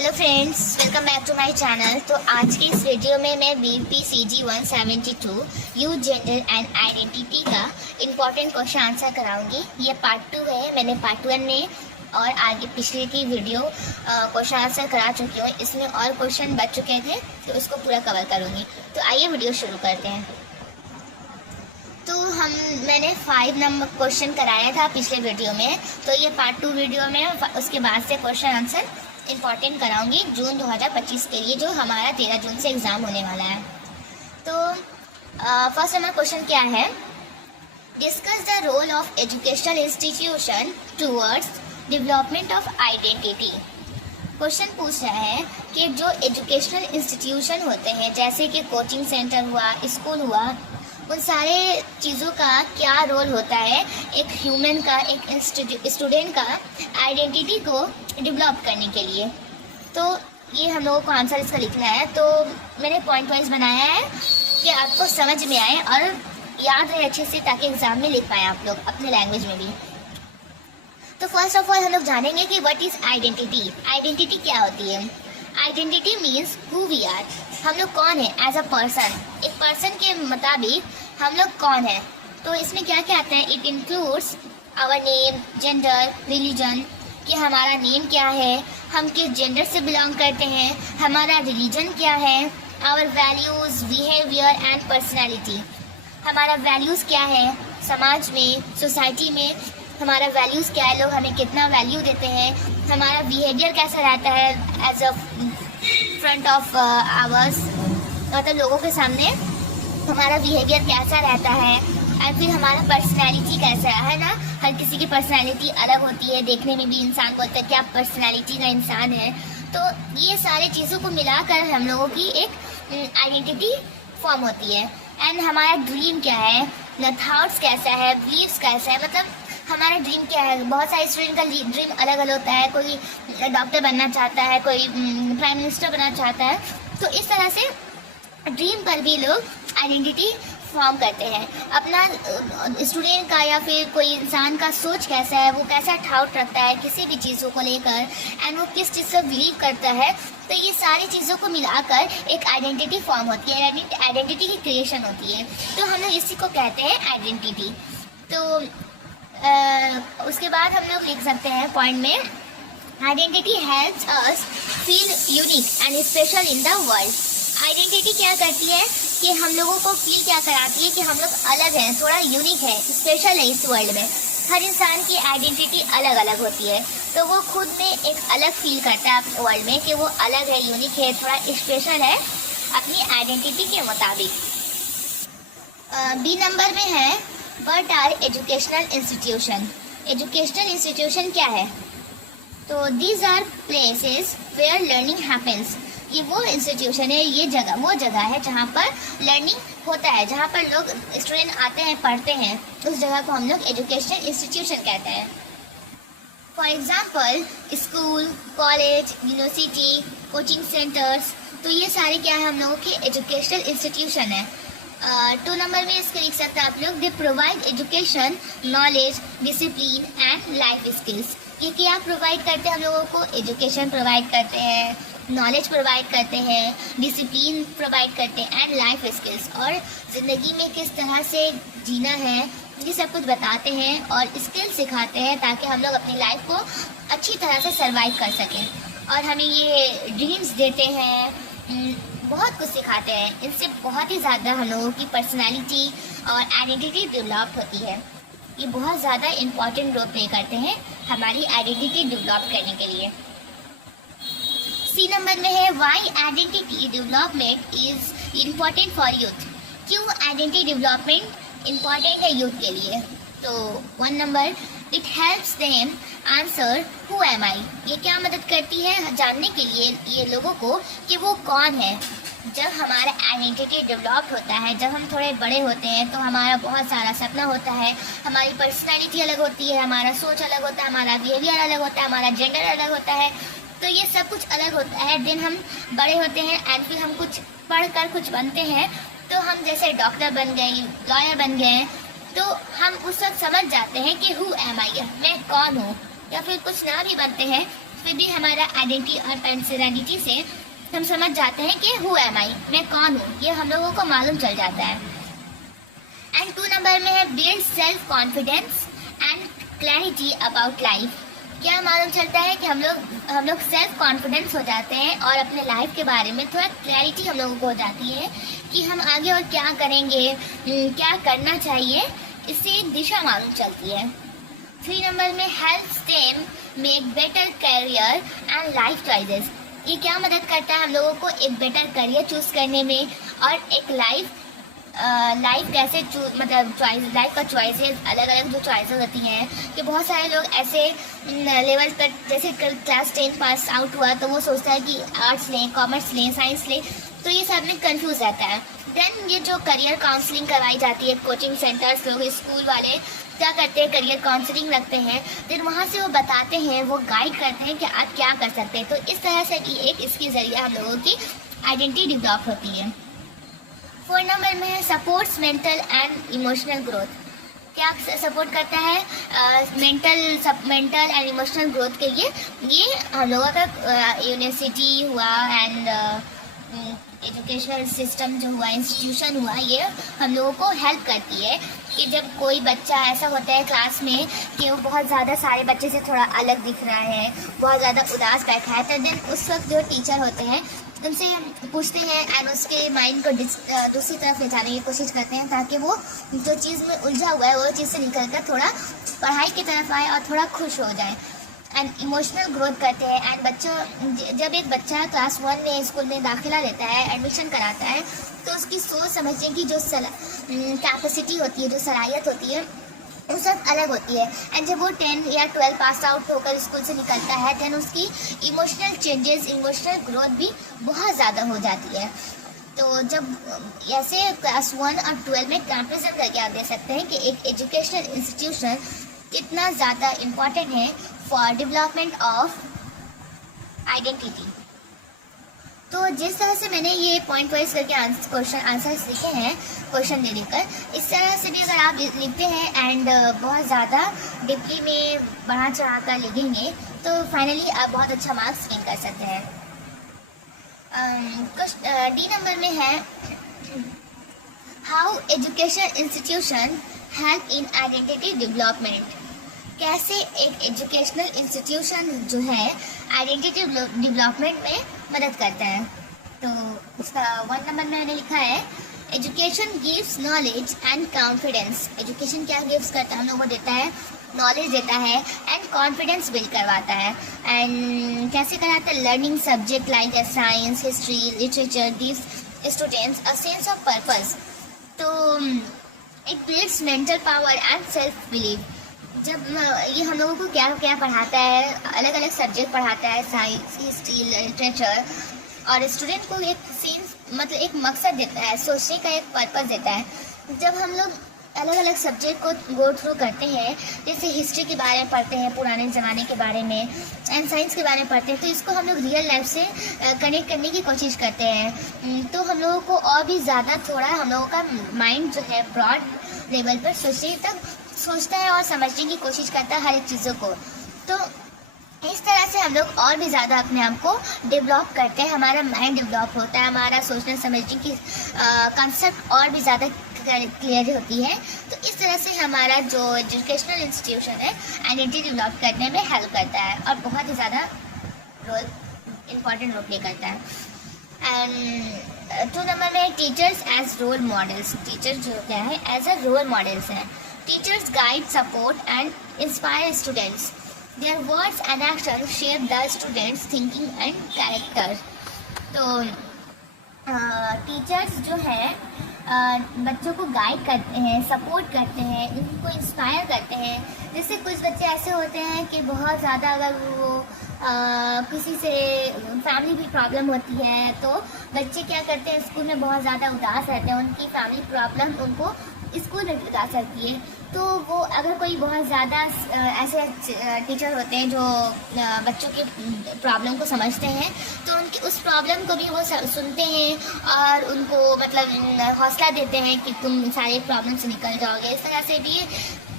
Hello friends, welcome back to my channel. तो आज की इस वीडियो में मैं BPCG 172 youth gender and identity का इम्पॉर्टेंट क्वेश्चन आंसर कराऊंगी। ये पार्ट 2 है। मैंने पार्ट 1 में और आगे पिछले की वीडियो क्वेश्चन आंसर करा चुकी हूँ। इसमें और क्वेश्चन बच चुके थे तो उसको पूरा कवर करूँगी। तो आइए वीडियो शुरू करते हैं। तो मैंने 5 नंबर क्वेश्चन कराया था पिछले वीडियो में, तो ये पार्ट 2 वीडियो में उसके बाद से क्वेश्चन आंसर इम्पॉर्टेंट कराऊंगी जून 2025 के लिए, जो हमारा 13 जून से एग्ज़ाम होने वाला है। तो फर्स्ट नंबर क्वेश्चन क्या है? Discuss the role of educational institution towards development of identity. Question पूछ रहा है कि जो एजुकेशनल इंस्टीट्यूशन होते हैं, जैसे कि कोचिंग सेंटर हुआ, स्कूल हुआ, उन सारे चीज़ों का क्या रोल होता है एक ह्यूमन का, एक स्टूडेंट का आइडेंटिटी को डेवलप करने के लिए। तो ये हम लोगों को आंसर इसका लिखना है। तो मैंने पॉइंट वाइज बनाया है कि आपको समझ में आए और याद रहे अच्छे से, ताकि एग्ज़ाम में लिख पाएँ आप लोग अपने लैंग्वेज में भी। तो फर्स्ट ऑफ ऑल हम लोग जानेंगे कि व्हाट इज़ आइडेंटिटी। आइडेंटिटी क्या होती है? Identity means who we are. हम लोग कौन है एज अ पर्सन। एक पर्सन के मुताबिक हम लोग कौन है। तो इसमें क्या क्या आता है? It includes our name, gender, religion, कि हमारा नेम क्या है, हम किस जेंडर से बिलोंग करते हैं, हमारा रिलीजन क्या है, our values, behaviour and personality, हमारा वैल्यूज़ क्या है समाज में, सोसाइटी में, हमारा वैल्यूज़ क्या है, लोग हमें कितना वैल्यू देते हैं, हमारा बिहेवियर कैसा रहता है as a front of ours, मतलब लोगों के सामने हमारा बिहेवियर कैसा रहता है, और फिर हमारा पर्सनैलिटी कैसा है ना। हर किसी की पर्सनैलिटी अलग होती है, देखने में भी इंसान को लगता है क्या पर्सनैलिटी का इंसान है। तो ये सारी चीज़ों को मिलाकर हम लोगों की एक आइडेंटिटी फॉर्म होती है। एंड हमारा ड्रीम क्या है, थॉट्स कैसा है, बिलीव्स कैसा है, मतलब हमारा ड्रीम क्या है। बहुत सारे स्टूडेंट का ड्रीम अलग अलग होता है। कोई डॉक्टर बनना चाहता है, कोई प्राइम मिनिस्टर बनना चाहता है। तो इस तरह से ड्रीम पर भी लोग आइडेंटिटी फॉर्म करते हैं। अपना स्टूडेंट का या फिर कोई इंसान का सोच कैसा है, वो कैसा ठाउट रखता है किसी भी चीज़ों को लेकर, एंड वो किस चीज़ से बिलीव करता है। तो ये सारी चीज़ों को मिलाकर एक आइडेंटिटी फॉर्म होती है, आइडेंटिटी की क्रिएशन होती है। तो हम लोग इसी को कहते हैं आइडेंटिटी। तो उसके बाद हम लोग लिख सकते हैं पॉइंट में, identity helps us feel unique and special in the world. Identity क्या करती है कि हम लोगों को फील क्या कराती है कि हम लोग अलग हैं, थोड़ा यूनिक है, स्पेशल है इस वर्ल्ड में। हर इंसान की आइडेंटिटी अलग अलग होती है, तो वो खुद में एक अलग फील करता है अपने वर्ल्ड में कि वो अलग है, यूनिक है, थोड़ा स्पेशल है अपनी आइडेंटिटी के मुताबिक। बी नंबर में है, what are educational institution. Educational institution क्या है? तो these are places where learning happens. ये वो इंस्टीट्यूशन है, ये जगह वो जगह है जहाँ पर लर्निंग होता है, जहाँ पर लोग स्टूडेंट आते हैं, पढ़ते हैं। उस जगह को हम लोग एजुकेशनल इंस्टीट्यूशन कहते हैं। For example school, college, university, coaching centres. तो ये सारे क्या है हम लोगों के एजुकेशनल इंस्टीट्यूशन है। 2 नंबर में इसके लिख सकते हैं आप लोग, they provide education, knowledge, discipline and life skills. ये क्या प्रोवाइड करते हैं हम लोगों को? एजुकेशन प्रोवाइड करते हैं, नॉलेज प्रोवाइड करते हैं, डिसिप्लिन प्रोवाइड करते हैं एंड लाइफ स्किल्स, और ज़िंदगी में किस तरह से जीना है ये सब कुछ बताते हैं और स्किल्स सिखाते हैं, ताकि हम लोग अपनी लाइफ को अच्छी तरह से सर्वाइव कर सकें। और हमें ये ड्रीम्स देते हैं, बहुत कुछ सिखाते हैं। इनसे बहुत ही ज़्यादा हम लोगों की पर्सनैलिटी और आइडेंटिटी डेवलप होती है। ये बहुत ज़्यादा इम्पॉर्टेंट रोल प्ले करते हैं हमारी आइडेंटिटी डेवलप करने के लिए। सी नंबर में है, why identity development is important for youth. क्यों आइडेंटिटी डेवलपमेंट इम्पॉर्टेंट है यूथ के लिए? तो 1 number, it helps them answer who am I. ये क्या मदद करती है जानने के लिए ये लोगों को कि वो कौन है। जब हमारा आइडेंटिटी डेवलप होता है, जब हम थोड़े बड़े होते हैं, तो हमारा बहुत सारा सपना होता है, हमारी पर्सनैलिटी अलग होती है, हमारा सोच अलग होता है, हमारा बिहेवियर अलग होता है, हमारा जेंडर अलग होता है। तो ये सब कुछ अलग होता है। दिन हम बड़े होते हैं एंड फिर हम कुछ पढ़कर कुछ बनते हैं। तो हम जैसे डॉक्टर बन गए, लॉयर बन गए, तो हम उस वक्त समझ जाते हैं कि हु एम आई, मैं कौन हूँ। या फिर कुछ ना भी बनते हैं फिर भी हमारा आइडेंटिटी और पर्सनैलिटी से हम समझ जाते हैं कि हु एम आई, मैं कौन हूँ, ये हम लोगों को मालूम चल जाता है। एंड 2 नंबर में है build self confidence and clarity about life. क्या मालूम चलता है कि हम लोग सेल्फ कॉन्फिडेंस हो जाते हैं और अपने लाइफ के बारे में थोड़ा क्लैरिटी हम लोगों को हो जाती है कि हम आगे और क्या करेंगे, क्या करना चाहिए, इससे एक दिशा मालूम चलती है। 3 नंबर में help them make better career and life choices. ये क्या मदद करता है हम लोगों को एक बेटर करियर चूज करने में और एक लाइफ कैसे मतलब लाइफ का चॉइसेस, अलग अलग जो चॉइसेस होती हैं कि बहुत सारे लोग ऐसे लेवल पर, जैसे क्लास 10 पास आउट हुआ तो वो सोचता है कि आर्ट्स लें, कॉमर्स लें, साइंस लें, तो ये सब में कंफ्यूज रहता है। देन ये जो करियर काउंसलिंग करवाई जाती है, कोचिंग सेंटर्स लोग, स्कूल वाले क्या करते हैं, करियर काउंसलिंग रखते हैं, फिर वहाँ से वो बताते हैं, वो गाइड करते हैं कि आप क्या कर सकते हैं। तो इस तरह से इसके ज़रिए हम लोगों की आइडेंटिटी डेवलप होती है। 4 नंबर में है supports mental and emotional growth. क्या सपोर्ट करता है मेंटल एंड इमोशनल ग्रोथ के लिए? ये हम लोगों का यूनिवर्सिटी हुआ एंड एजुकेशनल सिस्टम जो हुआ, इंस्टीट्यूशन हुआ, ये हम लोगों को हेल्प करती है कि जब कोई बच्चा ऐसा होता है क्लास में कि वो बहुत ज़्यादा सारे बच्चे से थोड़ा अलग दिख रहा है, बहुत ज़्यादा उदास बैठा है, तो देन उस वक्त जो टीचर होते हैं उनसे पूछते हैं एंड उसके माइंड को दूसरी तरफ ले जाने की कोशिश करते हैं ताकि वो जो चीज़ में उलझा हुआ है वो चीज़ से निकल कर थोड़ा पढ़ाई की तरफ आए और थोड़ा खुश हो जाए। एंड इमोशनल ग्रोथ करते हैं। एंड बच्चों, जब एक बच्चा क्लास 1 में स्कूल में दाखिला लेता है, एडमिशन कराता है, तो उसकी सोच समझने की जो कैपेसिटी होती है, जो सलाहियत होती है, वो सब अलग होती है। एंड जब वो 10 या 12 पास आउट होकर स्कूल से निकलता है, देन उसकी इमोशनल चेंजेस, इमोशनल ग्रोथ भी बहुत ज़्यादा हो जाती है। तो जब ऐसे क्लास 1 और 12 में कंपेरिजन करके आप देख सकते हैं कि एक एजुकेशनल इंस्टीट्यूशन कितना ज़्यादा इम्पॉर्टेंट है फॉर डेवलपमेंट ऑफ आइडेंटिटी। तो जिस तरह से मैंने ये पॉइंट वाइज करके आंसर्स लिखे हैं क्वेश्चन दे देकर, इस तरह से भी अगर आप लिखते हैं एंड बहुत ज़्यादा डीपली में बढ़ा चढ़ा कर लिखेंगे तो फाइनली आप बहुत अच्छा मार्क्स गेन कर सकते हैं। डी नंबर में है how education institution help in identity development. कैसे एक एजुकेशनल इंस्टीट्यूशन जो है आइडेंटिटी डेवलपमेंट में मदद करता है। तो उसका 1 नंबर में मैंने लिखा है education gives knowledge and confidence. Education क्या गिव्स करता है हम लोगों को? देता है नॉलेज, देता है एंड कॉन्फिडेंस बिल्ड करवाता है। एंड कैसे कराता है? Learning subject like science, history, literature gives students a sense of purpose. तो it builds mental power and self believe. जब ये हम लोगों को क्या क्या पढ़ाता है, अलग अलग सब्जेक्ट पढ़ाता है, साइंस, हिस्ट्री, लिटरेचर, और स्टूडेंट को एक सेंस मतलब एक मकसद देता है, सोचने का एक पर्पस देता है। जब हम लोग अलग अलग सब्जेक्ट को गो थ्रू करते हैं, जैसे हिस्ट्री के बारे में पढ़ते हैं, पुराने ज़माने के बारे में, एंड साइंस के बारे में पढ़ते हैं, तो इसको हम लोग रियल लाइफ से कनेक्ट करने की कोशिश करते हैं। तो हम लोगों को और भी ज़्यादा थोड़ा हम लोगों का माइंड जो है ब्रॉड लेवल पर सोचता है और समझने की कोशिश करता है हर एक चीज़ों को। तो इस तरह से हम लोग और भी ज़्यादा अपने आप को डेवलप करते हैं, हमारा माइंड डेवलप होता है, हमारा सोचने समझने की कंसेप्ट और भी ज़्यादा क्लियर होती है। तो इस तरह से हमारा जो एजुकेशनल इंस्टीट्यूशन है आइडेंटिटी डेवलप करने में हेल्प करता है और बहुत ही ज़्यादा इम्पॉर्टेंट रोल प्ले करता है। एंड 2 नंबर में teachers as role models. Teacher जो क्या है, एज अ रोल मॉडल्स हैं। Teachers guide, support and inspire students. Their words and actions shape the students' thinking and character. तो टीचर्स जो है बच्चों को गाइड करते हैं, सपोर्ट करते हैं, उनको इंस्पायर करते हैं। जैसे कुछ बच्चे ऐसे होते हैं कि बहुत ज़्यादा अगर वो किसी से फैमिली भी प्रॉब्लम होती है तो बच्चे क्या करते हैं, स्कूल में बहुत ज़्यादा उदास रहते हैं, उनकी फैमिली प्रॉब्लम उनको स्कूल में उदा सकती है। तो वो अगर कोई बहुत ज़्यादा ऐसे टीचर होते हैं जो बच्चों की प्रॉब्लम को समझते हैं तो उनकी उस प्रॉब्लम को भी वो सुनते हैं और उनको मतलब हौसला देते हैं कि तुम सारे प्रॉब्लम से निकल जाओगे। इस तरह से भी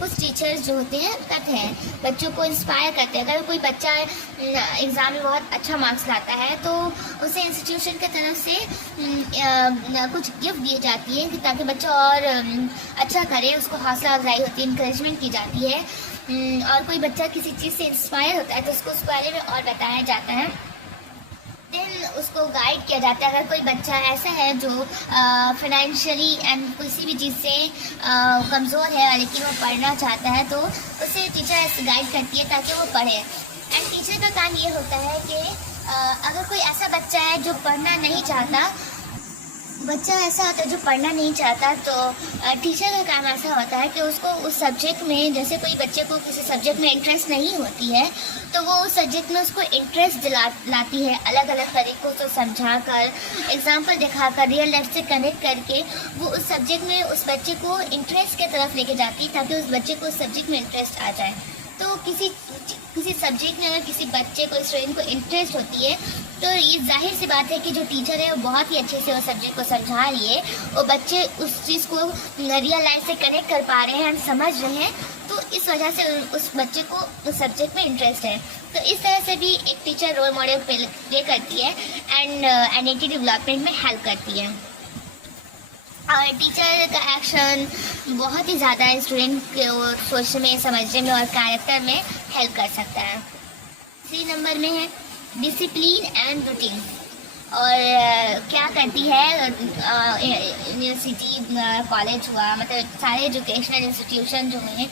कुछ टीचर्स जो होते हैं करते हैं, बच्चों को इंस्पायर करते हैं। अगर कोई बच्चा एग्ज़ाम में बहुत अच्छा मार्क्स लाता है तो उसे इंस्टीट्यूशन की तरफ से कुछ गिफ्ट दी जाती है ताकि बच्चा और अच्छा करे, उसको हौसला अफजाई होती है, इंकरेजमेंट की जाती है। और कोई बच्चा किसी चीज़ से इंस्पायर होता है तो उसको उस बारे में और बताया जाता है, देन उसको गाइड किया जाता है। अगर कोई बच्चा ऐसा है जो फाइनेंशियली एंड किसी भी चीज़ से कमज़ोर है लेकिन वो पढ़ना चाहता है तो उसे टीचर ऐसे गाइड करती है ताकि वो पढ़े। एंड टीचर का काम ये होता है कि अगर कोई ऐसा बच्चा है जो पढ़ना नहीं चाहता, जो पढ़ना नहीं चाहता तो टीचर का काम ऐसा होता है कि उसको उस सब्जेक्ट में, जैसे कोई बच्चे को किसी सब्जेक्ट में इंटरेस्ट नहीं होती है तो वो उस सब्जेक्ट में उसको इंटरेस्ट लाती है, अलग अलग तरीक़ों से समझा कर, एग्जाम्पल दिखाकर, रियल लाइफ से कनेक्ट करके वो उस सब्जेक्ट में उस बच्चे को इंटरेस्ट की तरफ लेके जाती है ताकि उस बच्चे को उस सब्जेक्ट में इंटरेस्ट आ जाए। तो किसी सब्जेक्ट में अगर किसी बच्चे को, स्टूडेंट को इंटरेस्ट होती है तो ये जाहिर सी बात है कि जो टीचर है वो बहुत ही अच्छे से वो सब्जेक्ट को समझा रही है और बच्चे उस चीज़ को रियल लाइफ से कनेक्ट कर पा रहे हैं, समझ रहे हैं, तो इस वजह से उस बच्चे को उस सब्जेक्ट में इंटरेस्ट है। तो इस तरह से भी एक टीचर रोल मॉडल प्ले करती है एंड आइडेंटिटी डेवलपमेंट में हेल्प करती है। और टीचर का एक्शन बहुत ही ज़्यादा स्टूडेंट को सोचने में, समझने में और कैरेक्टर में हेल्प कर सकता है। 3 नंबर में है डिसिप्लिन एंड रूटीन। और क्या करती है यूनिवर्सिटी, कॉलेज हुआ, मतलब सारे एजुकेशनल इंस्टीट्यूशन जो हैं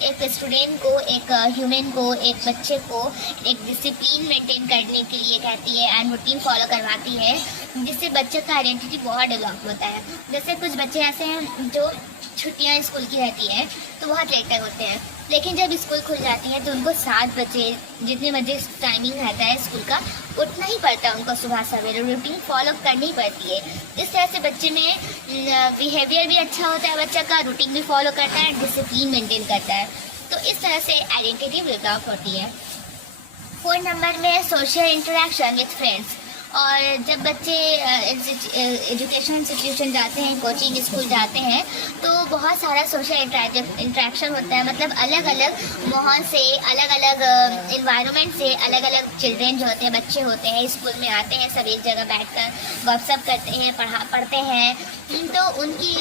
एक स्टूडेंट को, एक ह्यूमन को, एक बच्चे को एक डिसिप्लिन मेंटेन करने के लिए कहती है एंड रूटीन फॉलो करवाती है, जिससे बच्चे का आइडेंटिटी बहुत डेवलप होता है। जैसे कुछ बच्चे ऐसे हैं जो छुट्टियां स्कूल की रहती हैं तो बहुत लेट तक होते हैं, लेकिन जब स्कूल खुल जाती है तो उनको 7 बजे, जितने बजे टाइमिंग रहता है स्कूल का, उठना ही पड़ता है उनको सुबह सवेरे, रूटीन फॉलो करनी पड़ती है। इस तरह से बच्चे में बिहेवियर भी अच्छा होता है, बच्चा का रूटीन भी फॉलो करता है, डिसिप्लिन मेंटेन करता है। तो इस तरह से आइडेंटिटी डेवलप होती है। 4 नंबर में सोशल इंटरेक्शन विथ फ्रेंड्स। और जब बच्चे एजुकेशन इंस्टीट्यूशन जाते हैं, कोचिंग स्कूल जाते हैं तो बहुत सारा सोशल इंटरेक्शन होता है, मतलब अलग अलग माहौल से, अलग अलग इन्वायरमेंट से अलग अलग चिल्ड्रेन जो होते हैं, बच्चे होते हैं, स्कूल में आते हैं, सब एक जगह बैठकर गपशप करते हैं, पढ़ते हैं, तो उनकी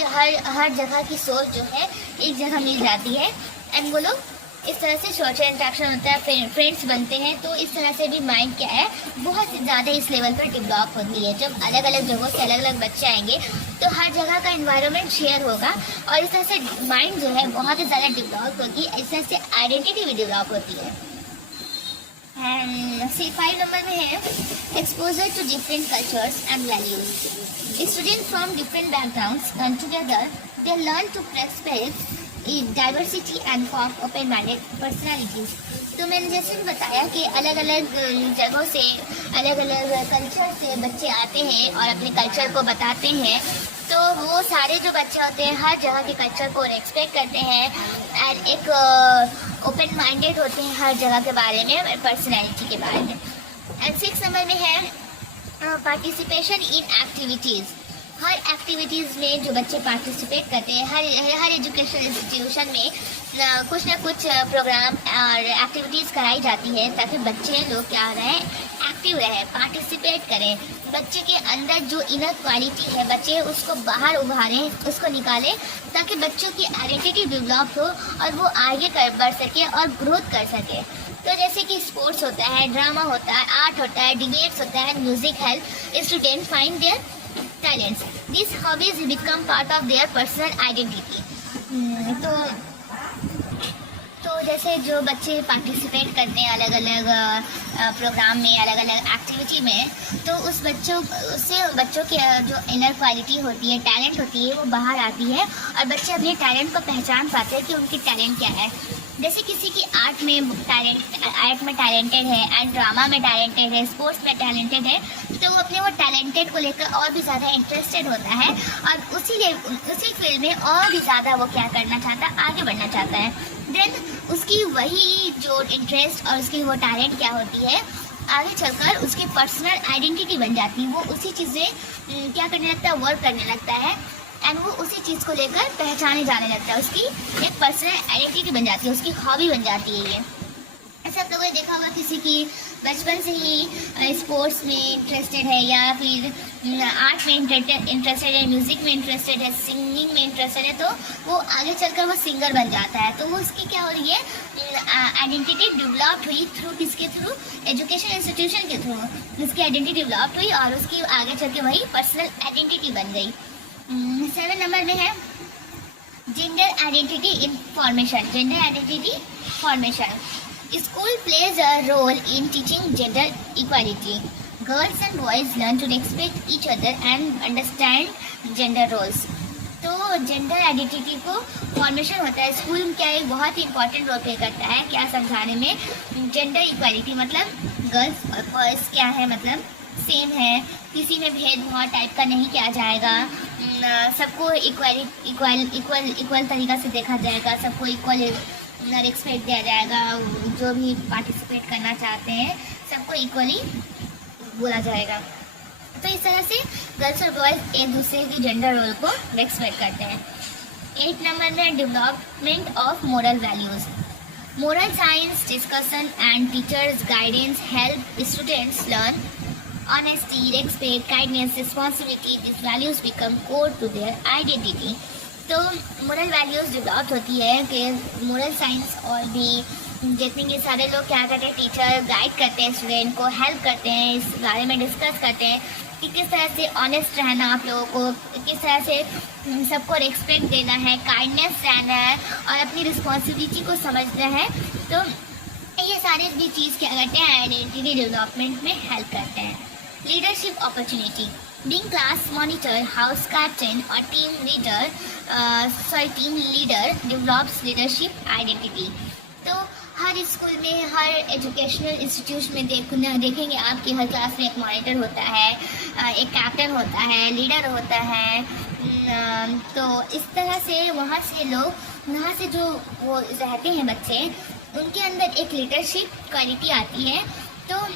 हर जगह की सोच जो है एक जगह मिल जाती है एंड वो लोग इस तरह से सोशल इंटरेक्शन होता है, फ्रेंड्स बनते हैं। तो इस तरह से भी माइंड क्या है बहुत ज़्यादा इस लेवल पर डेवलप होती है। जब अलग अलग जगहों से अलग अलग बच्चे आएंगे तो हर जगह का एनवायरनमेंट शेयर होगा और इस तरह से माइंड जो है बहुत ही ज़्यादा डेवलप होगी, इस तरह से आइडेंटिटी भी डेवलप होती है। एंड 5 नंबर में है exposure to different cultures and values. Student from different backgrounds come together, they learn to respect diversity and form open minded personalities. तो मैंने जैसे भी बताया कि अलग अलग जगहों से, अलग अलग कल्चर से बच्चे आते हैं और अपने कल्चर को बताते हैं, तो वो सारे जो बच्चे होते हैं हर जगह के कल्चर को रेस्पेक्ट करते हैं एंड एक ओपन माइंडेड होते हैं हर जगह के बारे में, पर्सनैलिटी के बारे में। एंड 6 नंबर में है participation in activities. Her activities में जो बच्चे पार्टिसिपेट करते हैं, हर एजुकेशन इंस्टीट्यूशन में कुछ ना कुछ प्रोग्राम और एक्टिविटीज़ कराई जाती है ताकि बच्चे लोग क्या रहें, एक्टिव रहें, पार्टिसिपेट करें। बच्चे के अंदर जो इनर क्वालिटी है बच्चे उसको बाहर उभारें, उसको निकालें ताकि बच्चों की आइडेंटिटी डेवलप हो और वो आगे बढ़ सके और ग्रोथ कर सके। तो जैसे कि स्पोर्ट्स होता है, ड्रामा होता है, आर्ट होता है, डिबेट्स होता है, music help student find their talents. These hobbies become part of their personal identity. तो जैसे जो बच्चे पार्टिसिपेट करते हैं अलग अलग प्रोग्राम में, अलग अलग एक्टिविटी में, तो उससे बच्चों की जो इनर क्वालिटी होती है, टैलेंट होती है, वो बाहर आती है और बच्चे अपने टैलेंट को पहचान पाते हैं कि उनकी टैलेंट क्या है। जैसे किसी की आर्ट में टैलेंटेड है एंड ड्रामा में टैलेंटेड है, स्पोर्ट्स में टैलेंटेड है, तो वो अपने वो टैलेंटेड को लेकर और भी ज़्यादा इंटरेस्टेड होता है और उसी फील्ड में और भी ज़्यादा वो क्या करना चाहता है, आगे बढ़ना चाहता है। देन उसकी वही जो इंटरेस्ट और उसकी वो टैलेंट क्या होती है, आगे चलकर उसकी पर्सनल आइडेंटिटी बन जाती है। वो उसी चीज़ें क्या करने लगता है, वर्क करने लगता है एंड वो उसी चीज़ को लेकर पहचाने जाने लगता है, उसकी एक पर्सनल आइडेंटिटी बन जाती है, उसकी हॉबी बन जाती है ये। ऐसा आप लोगों ने देखा होगा किसी की बचपन से ही स्पोर्ट्स में इंटरेस्टेड है या फिर आर्ट में इंटरेस्टेड है, म्यूज़िक में इंटरेस्टेड है, सिंगिंग में इंटरेस्टेड है, तो वो आगे चलकर वो सिंगर बन जाता है। तो वो उसकी क्या हो रही है, आइडेंटिटी डेवलप हुई थ्रू किसके थ्रू, एजुकेशन इंस्टीट्यूशन के थ्रू उसकी आइडेंटिटी डेवलप हुई और उसकी आगे चल के वही पर्सनल आइडेंटिटी बन गई। 7 नंबर में है gender identity in formation. Gender identity formation, school plays a role in teaching gender equality. Girls and boys learn to respect each other and understand gender roles. तो जेंडर आइडेंटिटी को formation होता है, school क्या एक बहुत ही important role play करता है क्या समझाने में। जेंडर इक्वालिटी मतलब गर्ल्स और बॉयज़ क्या है, मतलब सेम है, किसी में भेदभाव टाइप का नहीं किया जाएगा, सबको इक्वल तरीक़ा से देखा जाएगा, सबको इक्वल रिस्पेक्ट दिया जाएगा, जो भी पार्टिसिपेट करना चाहते हैं सबको इक्वली बोला जाएगा। तो इस तरह से गर्ल्स और बॉयज़ एक दूसरे की जेंडर रोल को रिस्पेक्ट करते हैं। 8 नंबर में development of moral values. Moral science discussion and teachers guidance help students learn honesty, respect, kindness, responsibility. This values become core to their identity. तो मोरल वैल्यूज़ डेवलप होती है कि moral science और भी जितने ये सारे लोग क्या करते हैं, टीचर गाइड करते हैं स्टूडेंट को, हेल्प करते हैं, इस बारे में डिस्कस करते हैं कि किस तरह से ऑनेस्ट रहना आप लोगों को, किस तरह से सबको रिस्पेक्ट देना है, काइंडनेस रहना है और अपनी रिस्पॉन्सिबिलिटी को समझना है। तो ये सारे भी चीज़ क्या करते हैं, आइडेंटिटी डेवलपमेंट में हेल्प करते हैं। Leadership opportunity, being class monitor, house captain और team leader develops leadership identity. तो हर स्कूल में, हर एजुकेशनल इंस्टीट्यूशन में देखेंगे आप कि हर क्लास में एक मॉनिटर होता है, एक कैप्टन होता है, लीडर होता है। तो इस तरह से वहाँ से जो वो रहते हैं बच्चे, उनके अंदर एक लीडरशिप क्वालिटी आती है। तो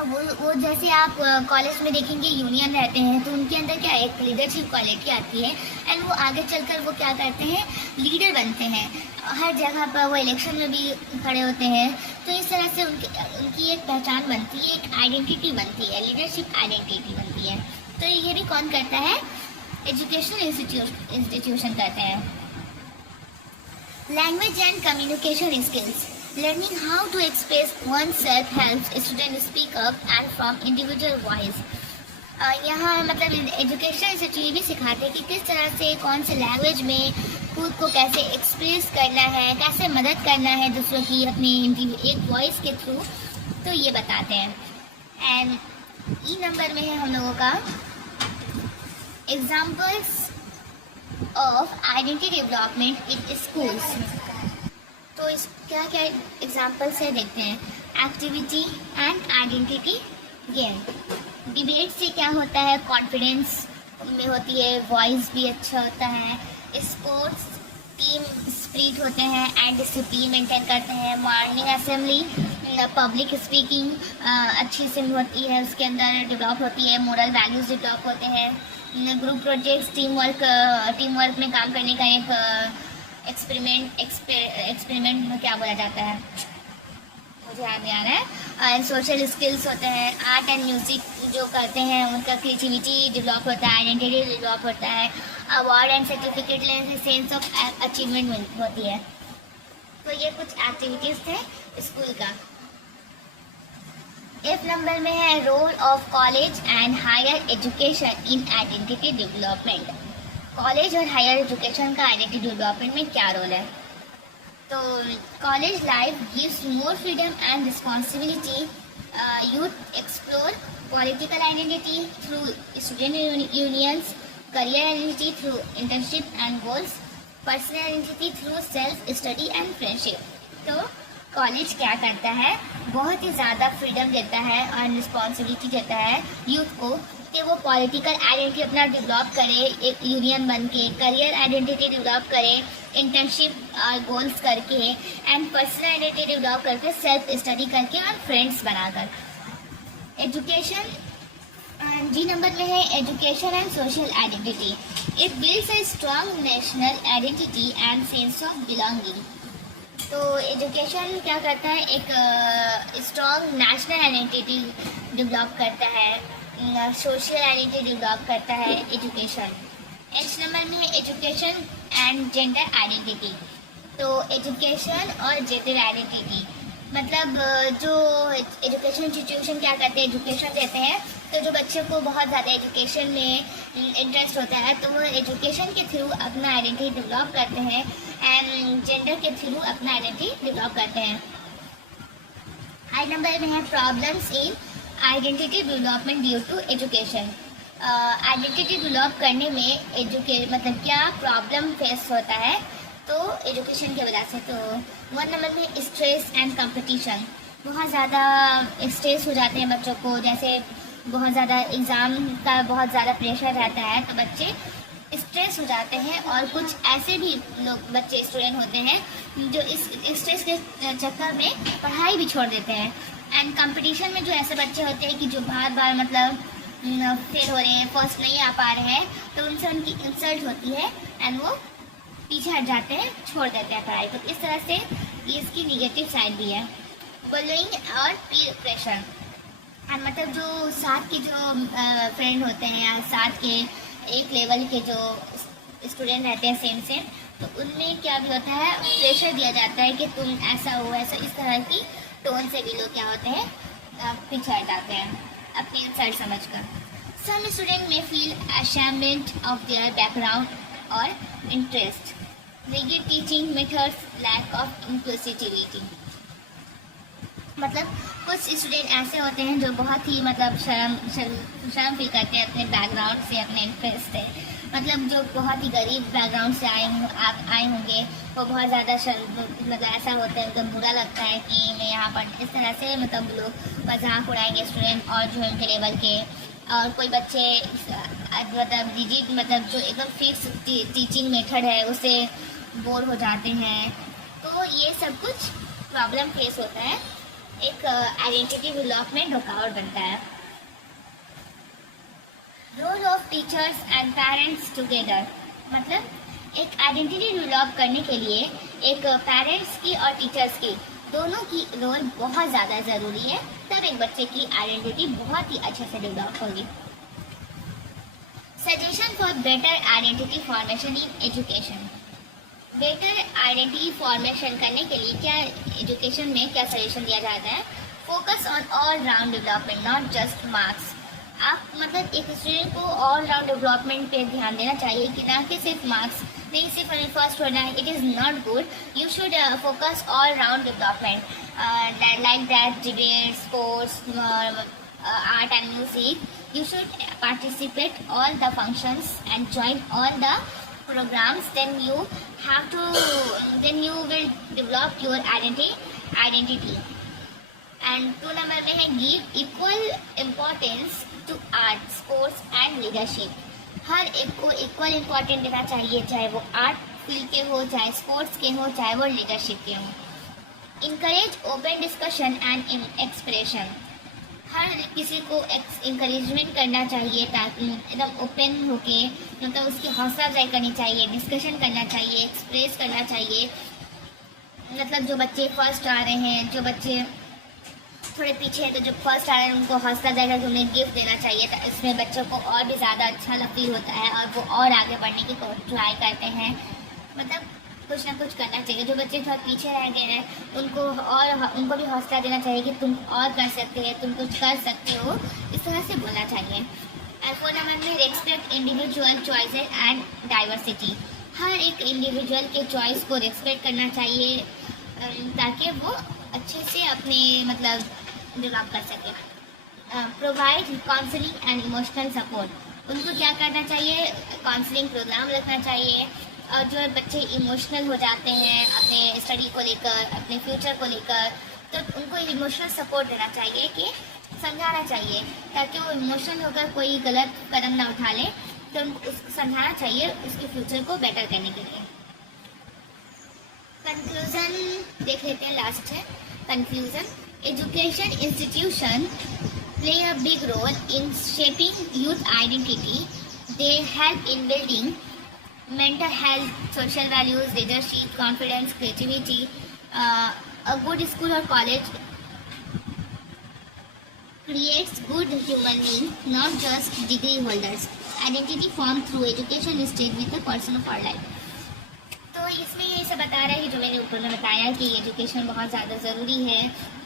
वो जैसे आप कॉलेज में देखेंगे यूनियन रहते हैं, तो उनके अंदर क्या एक लीडरशिप क्वालिटी आती है एंड वो आगे चलकर वो क्या करते हैं, लीडर बनते हैं। हर जगह पर वो इलेक्शन में भी खड़े होते हैं। तो इस तरह से उनकी एक पहचान बनती है, एक आइडेंटिटी बनती है, लीडरशिप आइडेंटिटी बनती है। तो ये भी कौन करता है, एजुकेशनल इंस्टीट्यूशन करते हैं। Language and communication skills, learning how to express oneself helps students speak up and from individual voice. यहाँ मतलब एजुकेशन इंस्टीट्यूट भी सिखाते हैं कि किस तरह से कौन से लैंग्वेज में खुद को कैसे एक्सप्रेस करना है, कैसे मदद करना है दूसरों की अपनी एक वॉइस के थ्रू। तो ये बताते हैं। एंड ई नंबर में है हम लोगों का examples of identity development in schools. तो इस क्या क्या एग्जाम्पल्स है देखते हैं। Activity and identity game, debate से क्या होता है, कॉन्फिडेंस में होती है, वॉइस भी अच्छा होता है। स्पोर्ट्स टीम स्पिरिट होते हैं एंड डिसिप्लिन मेंटेन करते हैं। मॉर्निंग असेंबली पब्लिक स्पीकिंग अच्छी से होती है, उसके अंदर डेवलप होती है, मोरल वैल्यूज डेवलप होते हैं। ग्रुप प्रोजेक्ट्स टीम वर्क में काम करने का एक एक्सपेरिमेंट में क्या बोला जाता है, मुझे याद नहीं आ रहा है। सोशल स्किल्स होते हैं। आर्ट एंड म्यूज़िक जो करते हैं उनका क्रिएटिविटी डेवलप होता है, आइडेंटिटी डेवलप होता है। अवार्ड एंड सर्टिफिकेट लेने से सेंस ऑफ अचीवमेंट होती है। तो ये कुछ एक्टिविटीज़ थे स्कूल का। 8 नंबर में है role of college and higher education in identity development. College और हायर एजुकेशन का आइडेंटिटी डेवलपमेंट में क्या रोल है। तो college life gives more freedom and responsibility. Youth explore political identity through student unions, career identity through internship and goals, personal identity through self study and friendship. तो college क्या करता है, बहुत ही ज़्यादा फ्रीडम देता है और रिस्पॉन्सिबिलिटी देता है यूथ को कि वो पॉलिटिकल आइडेंटिटी अपना डेवलप करे, एक यूनियन बन के, करियर आइडेंटिटी डेवलप करे, इंटर्नशिप गोल्स करके एंड पर्सनल आइडेंटिटी डेवलप करके, सेल्फ स्टडी करके और फ्रेंड्स बनाकर। एजुकेशन जी नंबर में है education and social identity. It builds a strong national identity and sense of belonging. तो एजुकेशन क्या करता है, एक स्ट्रॉन्ग नेशनल आइडेंटिटी डेवलप करता है, सोशल आइडेंटिटी डेवलप करता है एजुकेशन। नेक्स्ट नंबर में है एजुकेशन एंड जेंडर आइडेंटिटी। तो एजुकेशन और जेंडर आइडेंटिटी मतलब जो एजुकेशन इंस्टीट्यूशन क्या करते हैं, एजुकेशन देते हैं, तो जो बच्चे को बहुत ज़्यादा एजुकेशन में इंटरेस्ट होता है तो वो एजुकेशन के थ्रू अपना आइडेंटिटी डेवलप करते हैं एंड जेंडर के थ्रू अपना आइडेंटिटी डेवलप करते हैं। हाई नंबर में है problems in identity development due to education. Identity develop करने में मतलब क्या प्रॉब्लम फेस होता है, तो एजुकेशन की वजह से। तो 1 नंबर में स्ट्रेस एंड कंपटीशन। बहुत ज़्यादा स्ट्रेस हो जाते हैं बच्चों को, जैसे बहुत ज़्यादा एग्ज़ाम का बहुत ज़्यादा प्रेशर रहता है तो बच्चे स्ट्रेस हो जाते हैं। और कुछ ऐसे भी लोग बच्चे स्टूडेंट होते हैं जो इस स्ट्रेस के चक्कर में पढ़ाई भी छोड़ देते हैं। एंड कंपटीशन में जो ऐसे बच्चे होते हैं कि जो बार बार मतलब फेल हो रहे हैं, फर्स्ट नहीं आ पा रहे हैं, तो उनसे उनकी इंसल्ट होती है एंड वो पीछे हट जाते हैं, छोड़ देते हैं पढ़ाई। तो इस तरह से ये इसकी निगेटिव साइड भी है। बुलिंग और पीयर प्रेशर, मतलब जो साथ के जो फ्रेंड होते हैं या साथ के एक लेवल के जो स्टूडेंट रहते हैं सेम, तो उनमें क्या भी होता है, प्रेशर दिया जाता है कि तुम ऐसा हो ऐसा, इस तरह की टोन से भी लोग क्या होते हैं पीछे हट जाते हैं अपनी इंसल्ट समझकर। Some student may feel ashamed of their background और interest. Rigid teaching methods, lack of inclusivity. मतलब कुछ स्टूडेंट ऐसे होते हैं जो बहुत ही मतलब शर्म फील करते हैं अपने बैकग्राउंड से, अपने इंटरेस्ट से। मतलब जो बहुत ही गरीब बैकग्राउंड से आए होंगे वो बहुत ज़्यादा मतलब ऐसा होता है, उनको बुरा लगता है कि मैं यहाँ पर इस तरह से मतलब लोग मजाक उड़ाएंगे स्टूडेंट और जो उनके लेवल के। और कोई बच्चे मतलब रिजिड मतलब जो एकदम फिक्स टीचिंग मेथड है उससे बोर हो जाते हैं। तो ये सब कुछ प्रॉब्लम फेस होता है, एक आइडेंटिटी डेवलपमेंट रुकावट बनता है। Role of teachers and parents together, मतलब एक आइडेंटिटी डेवलप करने के लिए एक पेरेंट्स की और टीचर्स की दोनों की रोल बहुत ज़्यादा ज़रूरी है, तब एक बच्चे की आइडेंटिटी बहुत ही अच्छे से डेवलप होगी। Suggestion for better identity formation in education. Better identity formation करने के लिए क्या एजुकेशन में क्या सजेशन दिया जाता है, focus on all round development not just marks. आप मतलब एक स्टूडेंट को ऑल राउंड डेवलपमेंट पे ध्यान देना चाहिए कि ना कि सिर्फ मार्क्स नहीं, सिर्फ फर्स्ट होना है, it is not good. You should focus all round development like that debate, sports, art and music. You should participate all the functions and join all the programs. Then you will develop your identity. And 2 number में है give equal importance to art, sports and leadership. हर एक को equal important देना चाहिए, चाहे वो art field के हो, चाहे स्पोर्ट्स के हो, चाहे वो लीडरशिप के हो। Encourage open discussion and expression. हर किसी को इंकरेजमेंट करना चाहिए ताकि एकदम ओपन होके मतलब उसकी हौसला अफजाई करनी चाहिए, डिस्कशन करना चाहिए, एक्सप्रेस करना चाहिए। मतलब जो बच्चे फर्स्ट आ रहे हैं, जो बच्चे थोड़े पीछे हैं, तो जो फर्स्ट आ रहे हैं उनको हौसला अफजाई करके उन्हें गिफ्ट देना चाहिए। तो इसमें बच्चों को और भी ज़्यादा अच्छा फील होता है और वो और आगे बढ़ने की ट्राई करते हैं। मतलब कुछ ना कुछ करना चाहिए। जो बच्चे थोड़ा पीछे रह गए हैं उनको भी हौसला देना चाहिए कि तुम और कर सकते हैं, तुम कुछ कर सकते हो, इस तरह से बोलना चाहिए। और 4 नंबर में respect individual choices and diversity. हर एक इंडिविजुअल के चॉइस को रेस्पेक्ट करना चाहिए ताकि वो अच्छे से अपने मतलब डेवलप कर सके। Provide counselling and emotional support. उनको क्या करना चाहिए, काउंसलिंग प्रोग्राम रखना चाहिए। और जो बच्चे इमोशनल हो जाते हैं अपने स्टडी को लेकर, अपने फ्यूचर को लेकर, तो उनको इमोशनल सपोर्ट देना चाहिए कि समझाना चाहिए ताकि वो इमोशनल होकर कोई गलत कदम ना उठा ले। तो उनको समझाना चाहिए उसके फ्यूचर को बेटर करने के लिए। कंक्लूजन देख लेते हैं, लास्ट है conclusion. Education institution play a big role in shaping youth identity. They help in building mental health, social values, leadership, confidence, creativity. A good school or college creates good human beings, not just degree holders. Identity formed through education stayed with the person of our life. तो इसमें ये सब बता रहा है कि जो मैंने ऊपर में बताया कि एजुकेशन बहुत ज़्यादा ज़रूरी है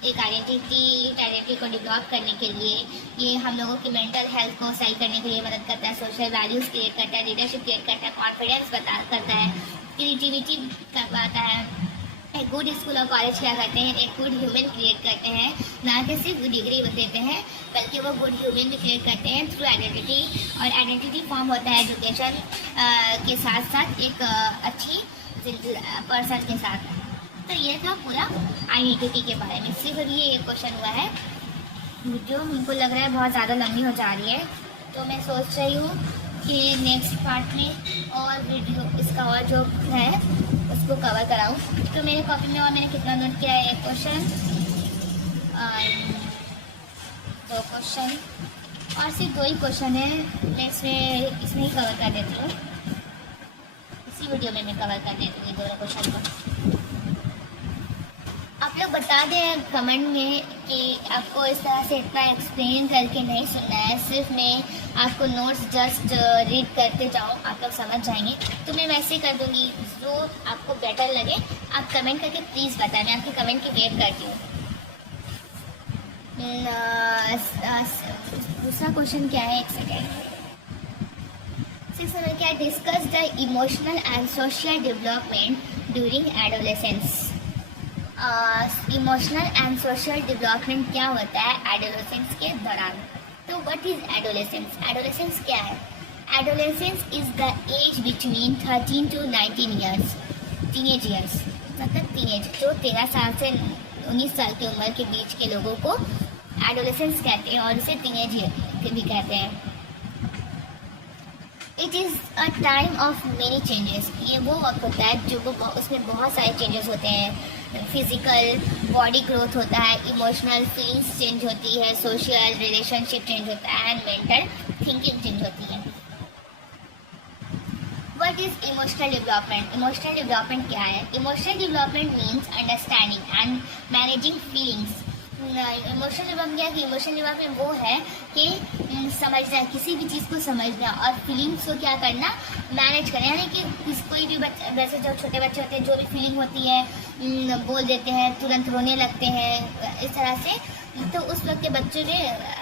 एक आइडेंटिटी को डेवलप करने के लिए। ये हम लोगों की मेंटल हेल्थ को सही करने के लिए मदद करता है, सोशल वैल्यूज़ क्रिएट करता है, लीडरशिप क्रिएट करता है, कॉन्फिडेंस करता है, क्रिएटिविटी करवाता है। एक गुड स्कूल और कॉलेज क्या करते हैं, एक गुड ह्यूमन क्रिएट करते हैं, ना कि सिर्फ डिग्री देते हैं बल्कि वो गुड ह्यूमन भी क्रिएट करते हैं थ्रू आइडेंटिटी। और आइडेंटिटी फॉर्म होता है एजुकेशन के साथ साथ एक अच्छी पर्सन के साथ। तो ये था पूरा आइडेंटिटी के बारे में। सिर्फ अभी ये क्वेश्चन हुआ है जो हमको लग रहा है बहुत ज़्यादा लंबी हो जा रही है, तो मैं सोच रही हूँ कि नेक्स्ट पार्ट में और वीडियो इसका और जो है उसको कवर कराऊँ। तो मेरे कॉपी में और मैंने कितना नोट किया है, एक क्वेश्चन, दो क्वेश्चन और सिर्फ दो ही क्वेश्चन है। मैं इसमें ही कवर कर देती हूँ, इसी वीडियो में मैं कवर कर देती हूँ दोनों क्वेश्चन को। आप लोग बता दें कमेंट में कि आपको इस तरह से इतना एक्सप्लेन करके नहीं सुनना है, सिर्फ मैं आपको नोट्स जस्ट रीड करते जाऊँ, आप लोग समझ जाएंगे। तो मैं वैसे कर दूँगी, जो आपको बेटर लगे आप कमेंट करके प्लीज़ बताएं, मैं आपके कमेंट की वेट करती हूँ। दूसरा क्वेश्चन क्या है, एक सेकेंड। 6 नंबर क्या है, discuss the emotional and social development during adolescence. Emotional and social development क्या होता है एडोलेसेंस के दौरान। तो व्हाट इज एडोलेसेंस? एडोलेसेंस क्या है? Adolescence is the age between 13 to 19 years, teenage years, मतलब टीनेज, जो 13 साल से 19 साल की उम्र के बीच के लोगों को एडोलेसेंस कहते हैं और उसे टीनेज भी कहते हैं। It is a time of many changes. ये वो वक्त होता है जो उसमें बहुत सारे चेंजेस होते हैं। फिजिकल बॉडी ग्रोथ होता है, इमोशनल फीलिंग्स चेंज होती है, सोशल रिलेशनशिप चेंज होता है एंड मेंटल थिंकिंग चेंज होती है। What is emotional development? Emotional development क्या है? Emotional development means understanding and managing feelings. Emotional development क्या है कि इमोशनल डेवलपमेंट वो है कि समझना, किसी भी चीज़ को समझना और फीलिंग्स को क्या करना, मैनेज करना। यानी कि कोई भी वैसे जो छोटे बच्चे होते हैं जो भी फीलिंग होती है बोल देते हैं, तुरंत रोने लगते हैं इस तरह से, तो उस वक्त के बच्चों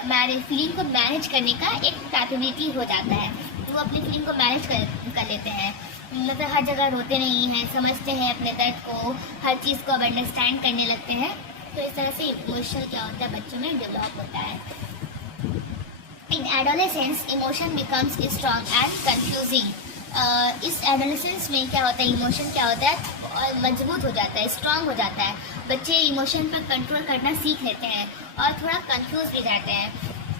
में फीलिंग को मैनेज करने का एक कैपेबिलिटी हो जाता है, वो अपनी फीलिंग को मैनेज कर लेते हैं। मतलब हर जगह रोते नहीं हैं, समझते हैं अपने दर्द को, हर चीज़ को अब अंडरस्टैंड करने लगते हैं। तो इस तरह से इमोशन क्या होता है बच्चों में डेवलप होता है। In adolescence emotion becomes strong and confusing. इस एडोलेसेंस में क्या होता है, इमोशन क्या होता है, मजबूत हो जाता है, स्ट्रॉन्ग हो जाता है। बच्चे इमोशन पर कंट्रोल करना सीख लेते हैं और थोड़ा कंफ्यूज भी रहते हैं।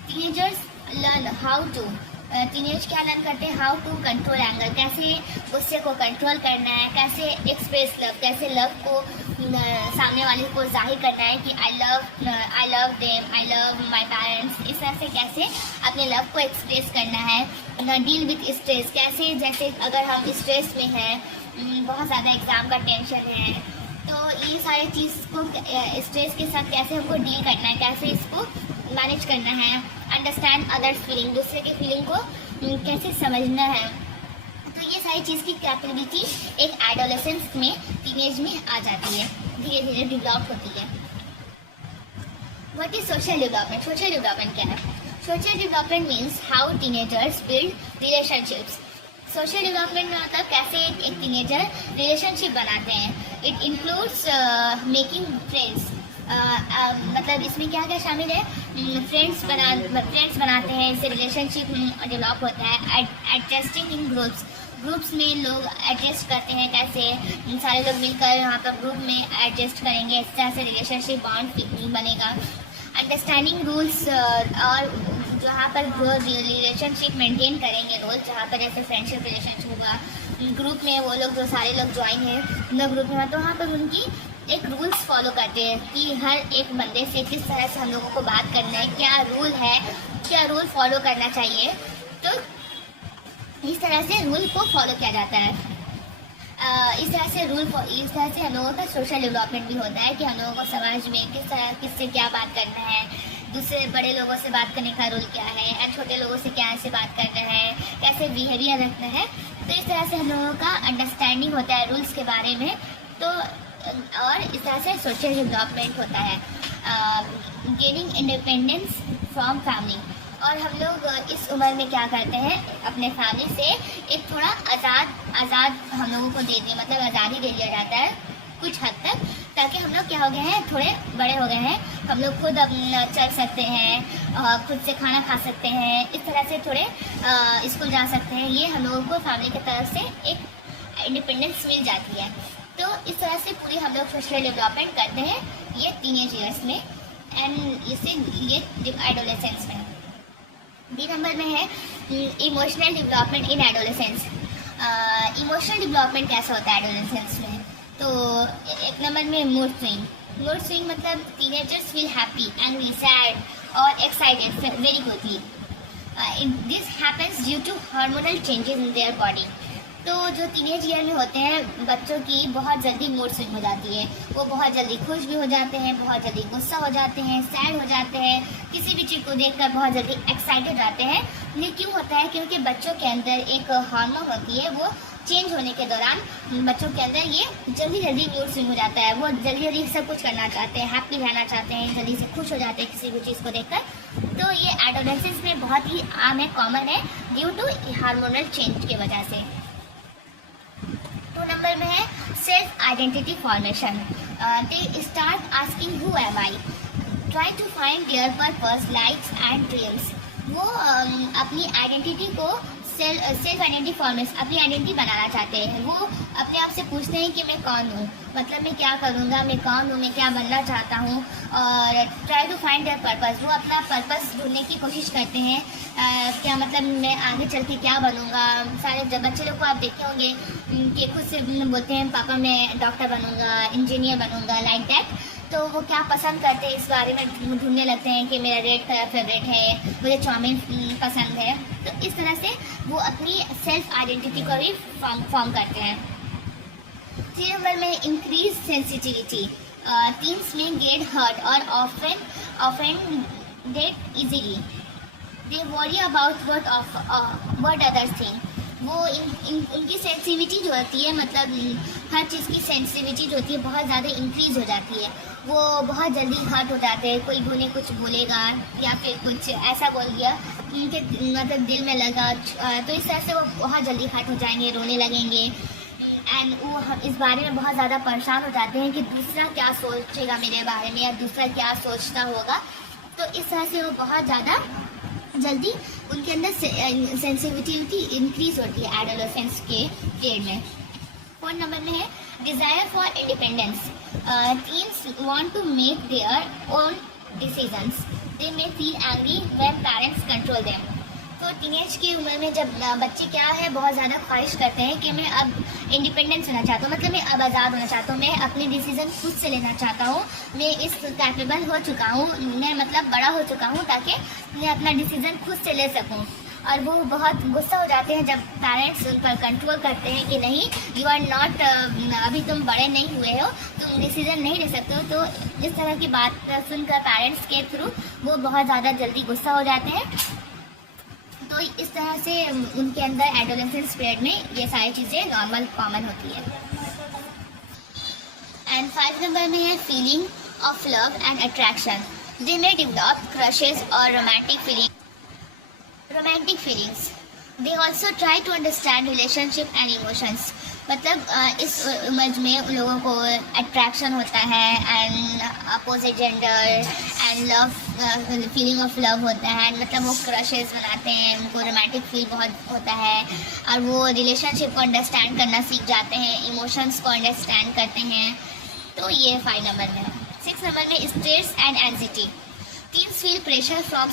Teenagers learn how to, teenage क्या लर्न करते हैं, हाउ टू कंट्रोल एंगर, कैसे गुस्से को कंट्रोल करना है, कैसे एक्सप्रेस लव, कैसे लव को सामने वाले को जाहिर करना है कि I love them, I love my parents. इस तरह से कैसे अपने लव को एक्सप्रेस करना है। डील विथ स्ट्रेस, कैसे जैसे अगर हम स्ट्रेस में हैं, बहुत ज़्यादा एग्ज़ाम का टेंशन है, तो ये सारी चीज़ को स्ट्रेस के साथ कैसे हमको डील करना है, कैसे इसको मैनेज करना है। अंडरस्टैंड अदर्स फीलिंग, दूसरे के फीलिंग को कैसे समझना है। तो ये सारी चीज़ की कैपेबिलिटी एक एडोलेसेंस में, टीनेज में आ जाती है, धीरे धीरे डेवलप होती है। What is social development? Social development क्या है? Social development means how teenagers build relationships. Social development में मतलब कैसे एक टीनेजर रिलेशनशिप बनाते हैं। इट इंक्लूड्स मेकिंग फ्रेंड्स, मतलब इसमें क्या क्या शामिल है, फ्रेंड्स बनाते हैं, इससे रिलेशनशिप डेवलप होता है। एडजस्टिंग इन ग्रुप्स में लोग एडजस्ट करते हैं, कैसे सारे लोग मिलकर यहाँ पर ग्रुप में एडजस्ट करेंगे, इस तरह से रिलेशनशिप बॉन्ड बनेगा। अंडरस्टैंडिंग रूल्स, और जहाँ पर रिलेशनशिप मेंटेन करेंगे रोल, जहाँ पर जैसे फ्रेंडशिप रिलेशनशिप हुआ, ग्रुप में वो लोग जो सारे लोग ज्वाइन हैं ग्रुप में, तो वहाँ पर उनकी एक रूल्स फॉलो करते हैं कि हर एक बंदे से किस तरह से हम लोगों को बात करना है, क्या रूल है, क्या रूल फॉलो करना चाहिए। तो इस तरह से रूल को फॉलो किया जाता है। इस तरह से हम लोगों का सोशल डेवलपमेंट भी होता है कि हम लोगों को समाज में किससे क्या बात करना है, दूसरे बड़े लोगों से बात करने का रूल क्या है, एंड छोटे लोगों से कैसे बात करना है, कैसे बिहेवियर रखना है। तो इस तरह से हम लोगों का अंडरस्टैंडिंग होता है रूल्स के बारे में। तो और इस तरह से सोशल डेवलपमेंट होता है। गेनिंग इंडिपेंडेंस फ्रॉम फैमिली, और हम लोग इस उम्र में क्या करते हैं, अपने फैमिली से एक थोड़ा आज़ाद हम लोगों को दे दिए, मतलब आज़ादी दे दिया जाता है कुछ हद तक, ताकि हम लोग क्या हो गए हैं, थोड़े बड़े हो गए हैं, हम लोग खुद अब चल सकते हैं, खुद से खाना खा सकते हैं, इस तरह से थोड़े स्कूल जा सकते हैं। ये हम लोगों को फैमिली की तरफ से एक इंडिपेंडेंस मिल जाती है। तो इस तरह से पूरी हम लोग सोशल डेवलपमेंट करते हैं ये टीनेज ईयर्स में, एंड ये एडोलेसेंस में। बी नंबर में है emotional development in adolescence. Emotional development कैसा होता है एडोलेसेंस में? तो एक नंबर में मूड स्विंग मतलब teenagers feel happy, angry, sad और excited very quickly. This happens due to hormonal changes in their body. तो जो टीनेज ईयर में होते हैं बच्चों की बहुत जल्दी मूड स्विंग हो जाती है, वो बहुत जल्दी खुश भी हो जाते हैं, बहुत जल्दी गुस्सा हो जाते हैं, सैड हो जाते हैं, किसी भी चीज़ को देखकर बहुत जल्दी एक्साइटेड रहते हैं। ये क्यों होता है? क्योंकि बच्चों के अंदर एक हार्मोन होती है, वो चेंज होने के दौरान बच्चों के अंदर ये जल्दी मूड स्विंग हो जाता है। वो जल्दी सब कुछ करना चाहते हैं, हैप्पी रहना चाहते हैं, जल्दी से खुश हो जाते हैं किसी भी चीज़ को देखकर। तो ये एडोलेसेंस में बहुत ही आम है, कॉमन है, ड्यू टू हार्मोनल चेंज की वजह से। 2 नंबर में है self identity formation. They start asking who am I, try to find their purpose, likes and dreams. वो अपनी आइडेंटिटी को सेल्फ आइडेंटिटी फॉर्मेशन, अपनी आइडेंटिटी बनाना चाहते हैं। वो अपने आप से पूछते हैं कि मैं कौन हूँ, मतलब मैं क्या करूँगा, मैं कौन हूँ, मैं क्या बनना चाहता हूँ। और try to find their purpose, वो अपना पर्पस ढूंढने की कोशिश करते हैं। क्या मतलब मैं आगे चल के क्या बनूँगा। सारे जब बच्चे लोग को आप देखे होंगे कि खुद से बोलते हैं पापा मैं डॉक्टर बनूँगा, इंजीनियर बनूँगा, लाइक दैट। तो वो क्या पसंद करते हैं इस बारे में ढूंढने लगते हैं कि मेरा रेड कलर फेवरेट है, मुझे चाउमीन पसंद है। तो इस तरह से वो अपनी सेल्फ आइडेंटिटी को भी फॉर्म करते हैं। 3 नंबर में इंक्रीज सेंसिटिविटी। टीन्स में गेट हर्ट और ऑफन डेट easily. They worry about what others think. वो उनकी सेंसिटिविटी जो होती है, मतलब हर चीज़ की सेंसिटिविटी जो होती है बहुत ज़्यादा इंक्रीज हो जाती है। वो बहुत जल्दी हर्ट हो जाते हैं, कोई उन्हें कुछ बोलेगा या फिर कुछ ऐसा बोल दिया उनके मतलब दिल में लगा, तो इस तरह से वो बहुत जल्दी हर्ट हो जाएंगे, रोने लगेंगे, एंड वो इस बारे में बहुत ज़्यादा परेशान हो जाते हैं कि दूसरा क्या सोचेगा मेरे बारे में या दूसरा क्या सोचता होगा। तो इस तरह से वो बहुत ज़्यादा जल्दी उनके अंदर सेंसिटिविटी इंक्रीज होती है एडोलेसेंस के पीरियड में। 4 नंबर में है desire for independence. Teens want to make their own decisions. They may feel angry when parents control them. तो टीनेज की उम्र में जब बच्चे क्या है बहुत ज़्यादा ख्वाहिश करते हैं कि मैं अब इंडिपेंडेंस होना चाहता हूँ, मतलब मैं अब आज़ाद होना चाहता हूँ, मैं अपने डिसीज़न खुद से लेना चाहता हूँ, मैं इस कैपेबल हो चुका हूँ, मैं मतलब बड़ा हो चुका हूँ ताकि मैं अपना डिसीज़न खुद से ले सकूँ। और वो बहुत गुस्सा हो जाते हैं जब पेरेंट्स उन पर कंट्रोल करते हैं कि नहीं यू आर नॉट, अभी तुम बड़े नहीं हुए हो, तुम डिसीजन नहीं ले सकते हो। तो इस तरह की बात सुनकर पेरेंट्स के थ्रू वो बहुत ज़्यादा जल्दी गुस्सा हो जाते हैं। तो इस तरह से उनके अंदर एडोलेसेंस पीरियड में ये सारी चीज़ें नॉर्मल कॉमन होती है। एंड 5 नंबर में है feeling of love and attraction. They may develop crushes और romantic feelings. They also try to understand relationship and emotions. मतलब इस उम्र में उन लोगों को अट्रैक्शन होता है and opposite gender and love, feeling of love होता है, मतलब वो क्रशेस बनाते हैं, उनको रोमांटिक फील बहुत होता है और वो रिलेशनशिप को अंडरस्टैंड करना सीख जाते हैं, इमोशंस को अंडरस्टैंड करते हैं। तो ये 5 नंबर में है। 6 नंबर में stress and anxiety. Teens feel pressure from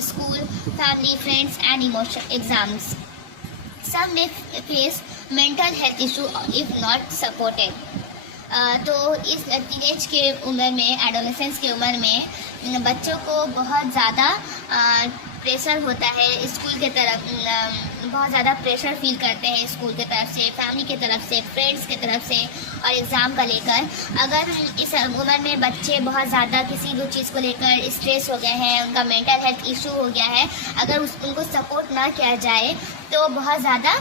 school, family, friends and exams. Some may face mental health issue if not supported. तो इस टीनेज के उम्र में, एडोलेसेंस की उम्र में बच्चों को बहुत ज़्यादा प्रेशर होता है स्कूल के तरफ, बहुत ज़्यादा प्रेशर फील करते हैं स्कूल के तरफ से, फैमिली के तरफ से, फ्रेंड्स के तरफ से और एग्ज़ाम का लेकर। अगर इस उम्र में बच्चे बहुत ज़्यादा किसी भी चीज़ को लेकर स्ट्रेस हो गए हैं, उनका मेंटल हेल्थ इशू हो गया है, अगर उनको सपोर्ट ना किया जाए तो बहुत ज़्यादा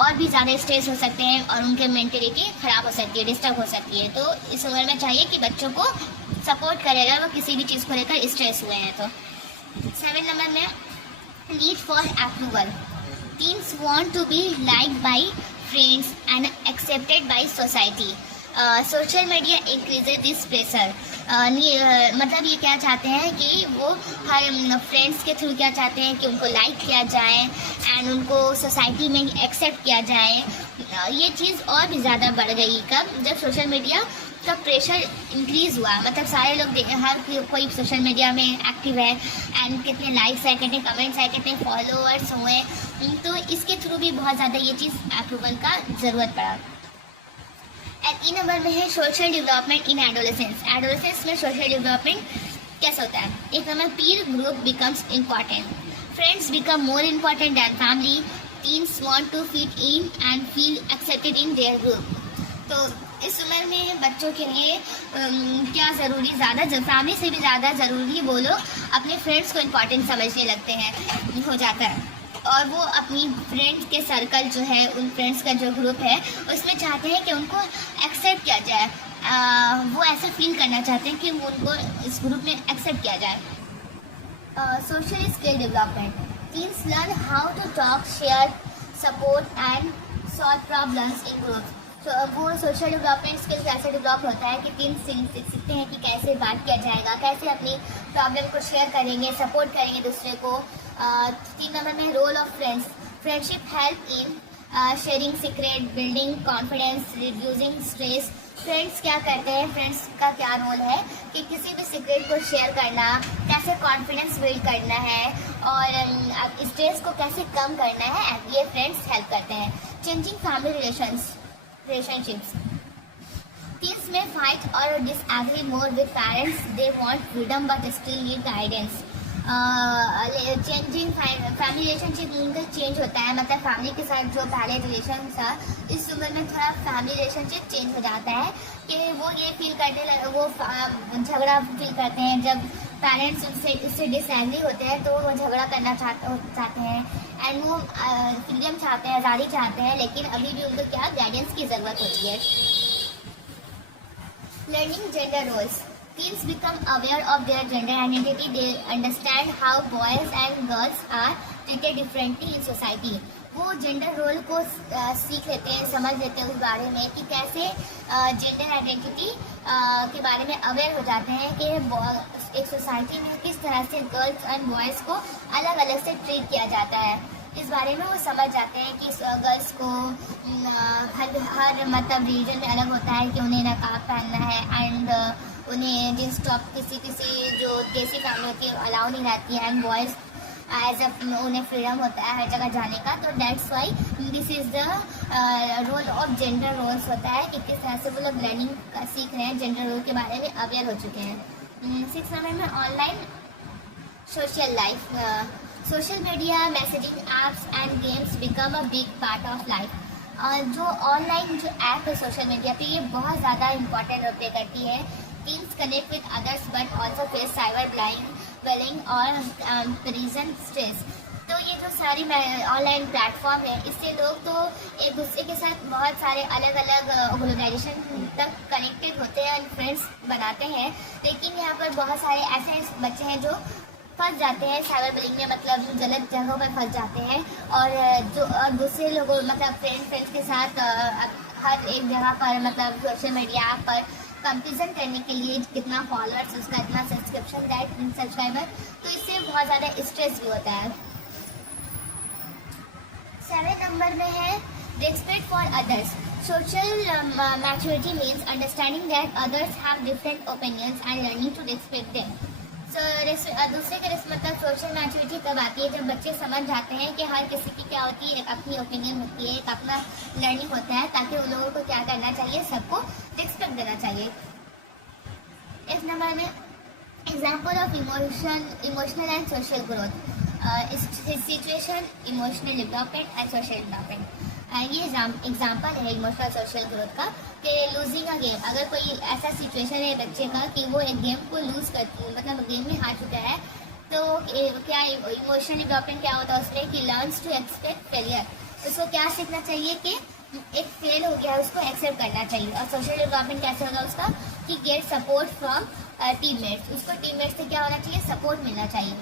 और भी ज़्यादा स्ट्रेस हो सकते हैं और उनके मेंटलिटी ख़राब हो सकती है, डिस्टर्ब हो सकती है। तो इस उम्र में चाहिए कि बच्चों को सपोर्ट करेगा वो किसी भी चीज़ को लेकर स्ट्रेस हुए हैं। तो 7 नंबर में need for approval. Teens want to be liked by friends and accepted by society. Social media increases this pressure. मतलब ये क्या चाहते हैं कि वो हर फ्रेंड्स के थ्रू क्या चाहते हैं कि उनको लाइक किया जाए एंड उनको सोसाइटी में एक्सेप्ट किया जाए। ये चीज़ और भी ज़्यादा बढ़ गई कब, जब सोशल मीडिया का प्रेशर इंक्रीज़ हुआ। मतलब सारे लोग हर कोई सोशल मीडिया में एक्टिव है एंड कितने लाइक्स है, कितने कमेंट्स है, कितने फॉलोअर्स हुए, तो इसके थ्रू भी बहुत ज़्यादा ये चीज़ अप्रूवल का ज़रूरत पड़ा। एंड 3 नंबर में है social development in adolescence. Adolescence में सोशल डेवलपमेंट कैसे होता है? एक number peer group becomes important. Friends become more important than family. Teens want to fit in and feel accepted in their group. तो इस उम्र में बच्चों के लिए क्या ज़रूरी, ज़्यादा फैमिली से भी ज़्यादा ज़रूरी वो लोग अपने फ्रेंड्स को इम्पॉर्टेंट समझने लगते हैं, हो जाता है। और वो अपनी फ्रेंड्स के सर्कल जो है, उन फ्रेंड्स का जो ग्रुप है उसमें चाहते हैं कि उनको एक्सेप्ट किया जाए। वो ऐसा फील करना चाहते हैं कि उनको इस ग्रुप में एक्सेप्ट किया जाए। Social skill development. Teens learn how to talk, share, support and solve problems in group. तो वो सोशल डेवलपमेंट स्किल कैसे डेवलप होता है कि टीन्स सीखते हैं कि कैसे बात किया जाएगा, कैसे अपनी प्रॉब्लम को शेयर करेंगे, सपोर्ट करेंगे दूसरे को। 3 नंबर में role of friends. Friendship help in sharing secret, building confidence, reducing stress. Friends क्या करते हैं, फ्रेंड्स का क्या रोल है कि किसी भी सीक्रेट को शेयर करना, कैसे कॉन्फिडेंस बिल्ड करना है और स्ट्रेस को कैसे कम करना है, ये फ्रेंड्स हेल्प करते हैं। Changing family relationships. Teens may fight or disagree more with parents. They want freedom but still need guidance. Changing family relationship उनका चेंज होता है। मतलब फैमिली के साथ जो पहले रिलेशन था, इस उम्र में थोड़ा फैमिली रिलेशनशिप चेंज हो जाता है कि वो ये फील करने वो झगड़ा फील करते हैं जब पेरेंट्स उससे डिसएग्री होते हैं, तो वो झगड़ा करना चाहते हैं एंड वो फ्रीडम चाहते हैं, आज़ादी चाहते हैं, लेकिन अभी भी उनको क्या गाइडेंस की ज़रूरत होती है। Learning gender roles. Teens become aware of their gender identity. They understand how boys and girls are treated differently in society. वो जेंडर रोल को सीख लेते हैं, समझ लेते हैं उस बारे में कि कैसे जेंडर आइडेंटिटी के बारे में अवेयर हो जाते हैं कि एक सोसाइटी में किस तरह से गर्ल्स एंड बॉयज़ को अलग अलग से ट्रीट किया जाता है। इस बारे में वो समझ जाते हैं कि गर्ल्स को हर मतलब रीजन में अलग होता है कि उन्हें नकाब पहनना है एंड उन्हें जींस टॉप किसी जो देसी फैमिली होती है अलाउ नहीं रहती है एंड बॉयज़ एज अ उन्हें फ्रीडम होता है हर जगह जाने का। तो that's why this is the role of gender roles होता है कि किस तरह से वो लोग लर्निंग सीख रहे हैं, जेंडर रोल के बारे में अवेयर हो चुके हैं। 6 नंबर में online social life. Social media, messaging apps and games become a big part of life. जो ऑनलाइन जो ऐप है सोशल मीडिया पे, ये बहुत ज़्यादा इंपॉर्टेंट रोल प्ले करती है। Teens connect with others but also face cyber bullying और कंपैरिजन स्ट्रेस। तो ये जो सारी ऑनलाइन प्लेटफॉर्म है, इससे लोग तो एक दूसरे के साथ बहुत सारे अलग अलग ऑर्गेनाइजेशन तक कनेक्टेड होते हैं एंड फ्रेंड्स बनाते हैं, लेकिन यहाँ पर बहुत सारे ऐसे बच्चे हैं जो फंस जाते हैं साइबर बुलिंग में, मतलब गलत जगहों पर फंस जाते हैं और दूसरे लोगों मतलब फ्रेंड्स के साथ हर एक जगह पर मतलब सोशल मीडिया ऐप पर कंपेरिजन करने के लिए कितना फॉलोअर्स, उसका इतना सब्सक्राइबर, तो इससे बहुत ज़्यादा स्ट्रेस भी होता है। 7 नंबर में है respect for others. Social maturity means understanding that others have different opinions and learning to respect them. दूसरे के मतलब सोशल मैच्योरिटी तब आती है जब बच्चे समझ जाते हैं कि हर किसी की क्या होती है, एक अपनी ओपिनियन होती है, एक अपना लर्निंग होता है, ताकि उन लोगों को क्या करना चाहिए, सबको रिस्पेक्ट देना चाहिए। इस नंबर में example of emotional and social growth, situation, emotional development and social development. ये एग्जाम्पल है इमोशनल सोशल ग्रोथ का कि लूजिंग अ गेम। अगर कोई ऐसा सिचुएशन है बच्चे का कि वो एक गेम को लूज कर मतलब गेम में हार चुका है, तो क्या इमोशनल डेवलपमेंट क्या होता है उसमें कि लर्न्स टू एक्सपेक्ट फेलियर। उसको क्या सीखना चाहिए कि एक फेल हो गया उसको एक्सेप्ट करना चाहिए। और सोशल डेवलपमेंट कैसे होगा उसका कि गेट सपोर्ट फ्रॉम टीममेट्स। उसको टीममेट्स से क्या होना चाहिए, सपोर्ट मिलना चाहिए।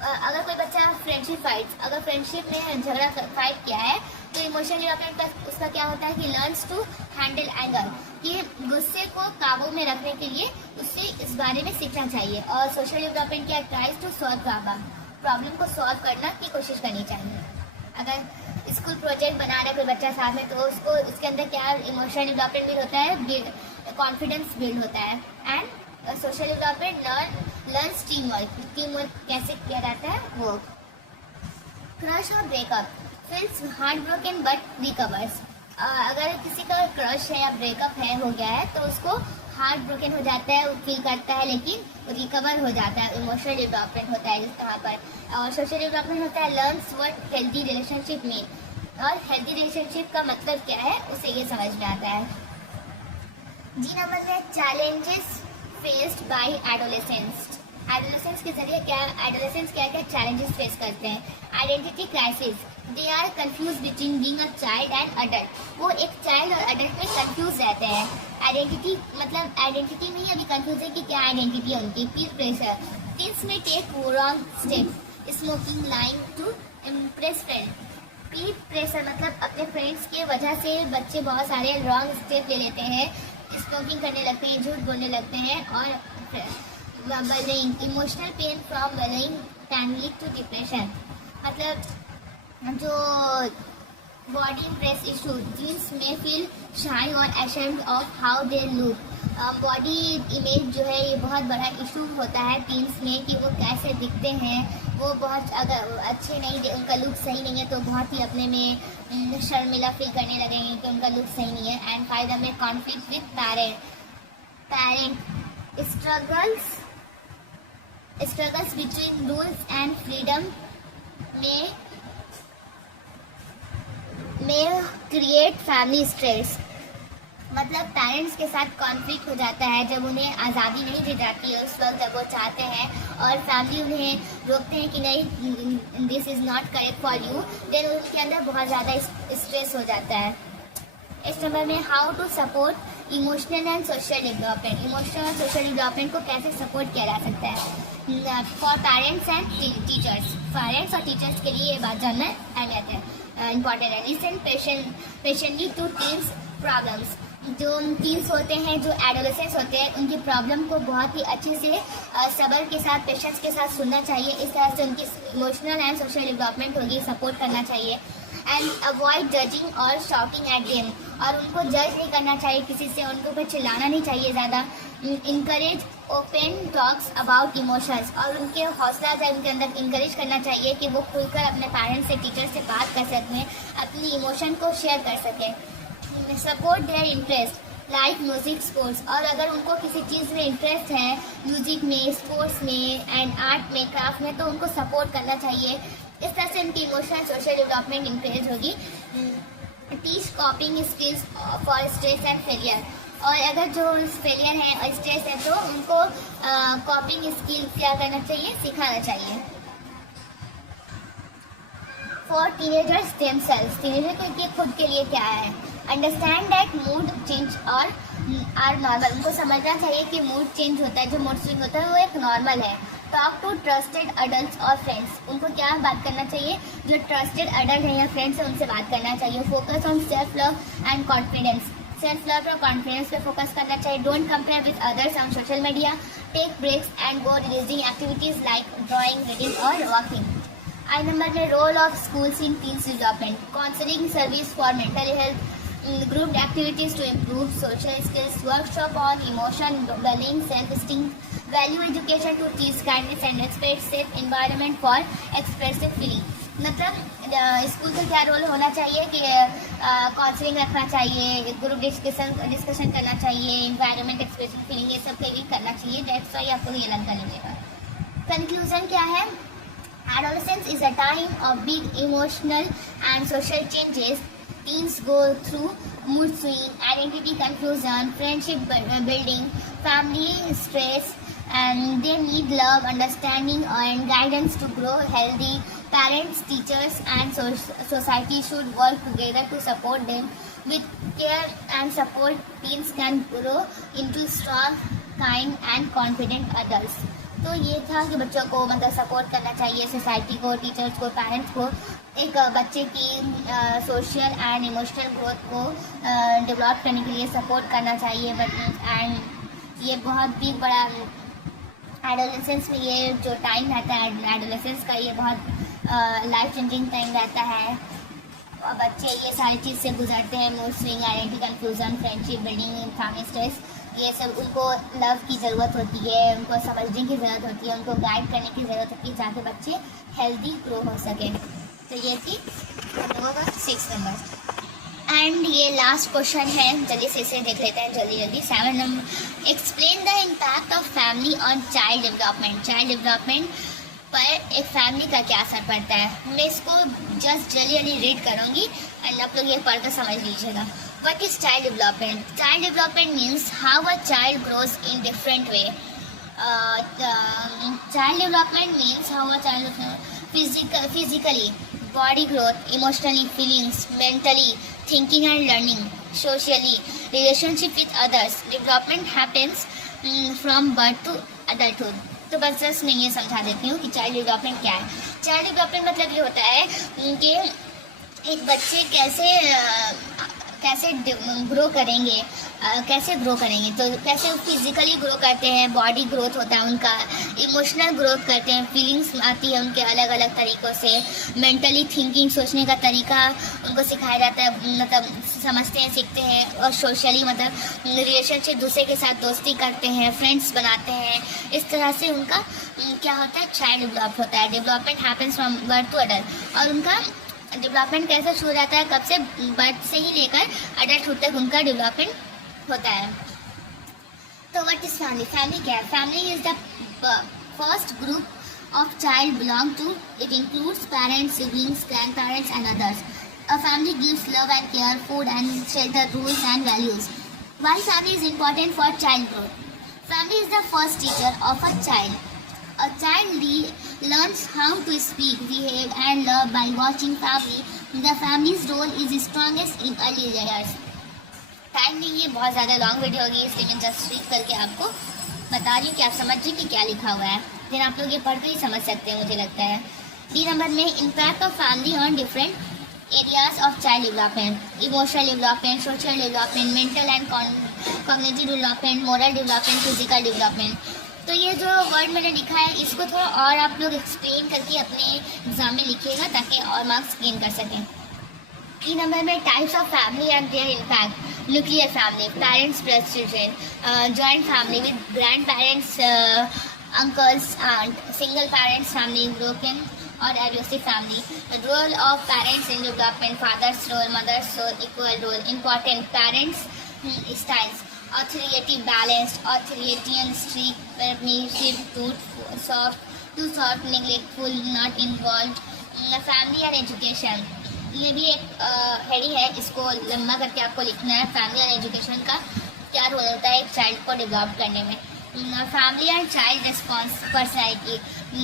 अगर कोई बच्चा फ्रेंडशिप फाइट्स, अगर फ्रेंडशिप में झगड़ा फाइट किया है तो इमोशनल डेवलपमेंट का उसका क्या होता है कि लर्न्स टू हैंडल एंगर, कि गुस्से को काबू में रखने के लिए उससे इस बारे में सीखना चाहिए। और सोशल डेवलपमेंट क्या, ट्राइज टू सॉल्व प्रॉब्लम को सॉल्व करना की कोशिश करनी चाहिए। अगर स्कूल प्रोजेक्ट बना रहा है कोई बच्चा साथ में, तो उसको इसके अंदर क्या इमोशनल डेवलपमेंट भी होता है, कॉन्फिडेंस बिल्ड होता है। And social development learns team work कैसे किया जाता है वो। क्रश और breakup, feels heart broken but recovers. अगर किसी का क्रश है या ब्रेकअप है हो गया है तो उसको हार्ट ब्रोकन हो जाता है, फील करता है, लेकिन रिकवर हो जाता है। इमोशनल डेवलपमेंट होता है यहाँ पर। और सोशल डेवलपमेंट होता है learns what healthy relationship mean. और हेल्दी रिलेशनशिप का मतलब क्या है उसे ये समझ में आता है। जी नंबर में challenges faced by adolescence. Adolescence के जरिए एडोलेसेंस क्या क्या चैलेंजेस फेस करते हैं। Identity crisis, they are confuse between being a child and adult. वो एक चाइल्ड और अडल्ट में कंफ्यूज रहते हैं। आइडेंटिटी मतलब आइडेंटिटी में ही अभी कंफ्यूज है कि क्या आइडेंटिटी है उनकी। पीर प्रेशर, टीन्स में take wrong step, smoking, lying to impress friend. Peer pressure मतलब अपने फ्रेंड्स के वजह से बच्चे बहुत सारे रॉन्ग स्टेप ले लेते हैं, स्मोकिंग करने लगते हैं, झूठ बोलने लगते हैं। और bullying, emotional pain from bullying can lead to depression. मतलब जो बॉडी इम्प्रेस इशू, टीन्स में फील शाई और ashamed of how they look. Body image जो है ये बहुत बड़ा इशू होता है टीन्स में कि वो कैसे दिखते हैं। वो बहुत अगर अच्छे नहीं, उनका लुक सही नहीं है तो बहुत ही अपने में शर्मिला फील करने लगेंगे कि उनका लुक सही नहीं है। एंड फाइनल में conflict with parent struggles between rules and freedom may create family stress। मतलब पेरेंट्स के साथ कॉन्फ्लिक्ट हो जाता है जब उन्हें आज़ादी नहीं दी जाती है उस वक्त जब वो चाहते हैं, और फैमिली उन्हें रोकते हैं कि नहीं this is not correct for you, then उनके अंदर बहुत ज़्यादा स्ट्रेस हो जाता है। इस नंबर में how to support emotional and social development. Emotional और सोशल डेवलपमेंट को कैसे सपोर्ट किया जा सकता है for parents and teachers. Parents और टीचर्स के लिए ये बात जानना अहमियत है, इम्पॉर्टेंट है। Listen patiently to teens problems. जो टीन्स होते हैं, जो एडोलेसेंट्स होते हैं, उनकी प्रॉब्लम को बहुत ही अच्छे से सब्र के साथ, पेशेंस के साथ सुनना चाहिए। इस तरह से उनकी इमोशनल एंड सोशल डेवलपमेंट होगी, सपोर्ट करना चाहिए। एंड अवॉइड जजिंग और शाउटिंग एट देम। और उनको जज नहीं करना चाहिए किसी से, उनके ऊपर चिल्लाना नहीं चाहिए ज़्यादा। Encourage open talks about emotions. और उनके हौसला जाए उनके अंदर इंकरेज करना चाहिए कि वो खुलकर अपने पेरेंट्स से, टीचर से बात कर सकें, अपनी इमोशन को शेयर कर सकें। Support their interest like music, sports. और अगर उनको किसी चीज़ में इंटरेस्ट है, म्यूजिक में, स्पोर्ट्स में एंड आर्ट में, क्राफ्ट में, तो उनको सपोर्ट करना चाहिए। इस तरह से उनकी इमोशनल सोशल डेवलपमेंट इंक्रीज होगी। Teach कॉपिंग skills for stress and failure. और अगर जो फेलियर है और स्ट्रेस है तो उनको कॉपिंग स्किल्स क्या करना चाहिए, सिखाना चाहिए। फॉर टीनेजर्स देमसेल्व्स, टीनेजर के खुद के लिए क्या है। अंडरस्टैंड दैट मूड चेंज और आर नॉर्मल। उनको समझना चाहिए कि मूड चेंज होता है, जो मूड स्विंग होता है वो एक नॉर्मल है। टॉक टू ट्रस्टेड अडल्ट और फ्रेंड्स। उनको क्या बात करना चाहिए, जो ट्रस्टेड अडल्ट है या फ्रेंड्स है उनसे बात करना चाहिए। Focus on self love and confidence. Self love और कॉन्फिडेंस पे फोकस करना चाहिए। Don't compare with others on social media. Take breaks and go releasing activities like drawing, reading और वॉकिंग। आई नंबर में role of schools in teens development. Counselling service for mental health, grouped activities to improve social skills, workshop on emotion, bullying, self-esteem, value education to teach kindness and expect safe environment for expressive feeling. मतलब school का क्या role होना चाहिए कि counselling रखना चाहिए, group discussion करना चाहिए, एनवायरनमेंट एक्सप्रेसिव फीलिंग ये सब के लिए करना चाहिए। दैट्स वाई आपको ये लर्न कर लीजिएगा। कंक्लूजन क्या है? Adolescence is a time of big emotional and social changes. Teens go through mood swing, identity confusion, friendship building, family stress, and they need love, understanding, and guidance to grow healthy. Parents, teachers, and society should work together to support them. With care and support, teens can grow into strong, kind, and confident adults. तो ये था कि बच्चों को मतलब support करना चाहिए, society को, टीचर्स को, पेरेंट्स को, एक बच्चे की सोशल एंड इमोशनल ग्रोथ को डेवलप करने के लिए सपोर्ट करना चाहिए। एंड ये बहुत भी बड़ा एडोलेसेंस में ये जो टाइम रहता है एडोलेसेंस का, ये बहुत लाइफ चेंजिंग टाइम रहता है। और बच्चे ये सारी चीज़ से गुजरते हैं, mood swing, identity confusion, friendship building, family stress, ये सब। उनको लव की ज़रूरत होती है, उनको समझने की ज़रूरत होती है, उनको गाइड करने की ज़रूरत होती है ताकि बच्चे हेल्दी ग्रो हो सके। तो ये थी हम लोगों का 6 नंबर। एंड ये लास्ट क्वेश्चन है, जल्दी से इसे देख लेते हैं जल्दी। 7 number, explain the impact of family on child development. Child development पर एक फैमिली का क्या असर पड़ता है। मैं इसको जस्ट जल्दी रीड करूँगी एंड आप लोग ये पढ़कर समझ लीजिएगा। What is child development? Child development means how a child grows in different way. Child development means how a child physically, body growth, emotionally, feelings, mentally, thinking and learning, socially, relationship with others. Development happens from birth to adulthood. तो बस just मैं ये समझा देती हूँ कि child development क्या है। चाइल्ड डेवलपमेंट मतलब ये होता है कि एक बच्चे कैसे ग्रो करेंगे, तो कैसे फिजिकली ग्रो करते हैं, बॉडी ग्रोथ होता है उनका, इमोशनल ग्रोथ करते हैं, फीलिंग्स आती है उनके अलग अलग तरीक़ों से, मेंटली थिंकिंग, सोचने का तरीका उनको सिखाया जाता है, मतलब समझते हैं, सीखते हैं। और सोशली मतलब रिलेशनशिप, दूसरे के साथ दोस्ती करते हैं, फ्रेंड्स बनाते हैं। इस तरह से उनका क्या होता है, चाइल्ड डेवलप होता है। Development happens from birth to adult. और उनका डेवलपमेंट कैसे शुरू रहता है, कब से, बर्थ से ही लेकर अडल्टहुड तक उनका डेवलपमेंट होता है। तो व्हाट इज फैमिली? फैमिली क्या है? Family is the first group of child belong to, it includes parents, siblings, grand parents and others. A family gives love and care, food and shelter, rules and values. Why family is important for child growth? Family is the first teacher of a child. A child learns how to speak, behave, and love by watching family. The family's role is strongest in early years. Time नहीं है, बहुत ज़्यादा long video होगी, इसलिए मैं just read करके आपको बता रही हूँ कि आप समझिए कि क्या लिखा हुआ है। फिर आप लोग ये पढ़ कर ही समझ सकते हैं, मुझे लगता है। 3 नंबर में, impact of family on different areas of child development. Emotional development, social development, mental and cognitive development, moral development, physical development. तो ये जो वर्ड मैंने लिखा है इसको थोड़ा और आप लोग एक्सप्लेन करके अपने एग्जाम में लिखिएगा ताकि और मार्क्स गेन कर सकें। 3 नंबर में, types of family and there impact. Nuclear family, parents plus children, joint family with grand parents, uncles, aunt, single parents family, broken or abusive family. The role of parents in development, father's role, mother's role, equal role. Important, parents styles, authoritative, balanced, authoritarian, strict, permissive, too soft, neglectful, not involved. Family and education, ये भी एक heading है, इसको लंबा करके आपको लिखना है। फैमिली और एजुकेशन का क्या रोल होता है एक चाइल्ड को डेवलप करने में। Family and child response personality,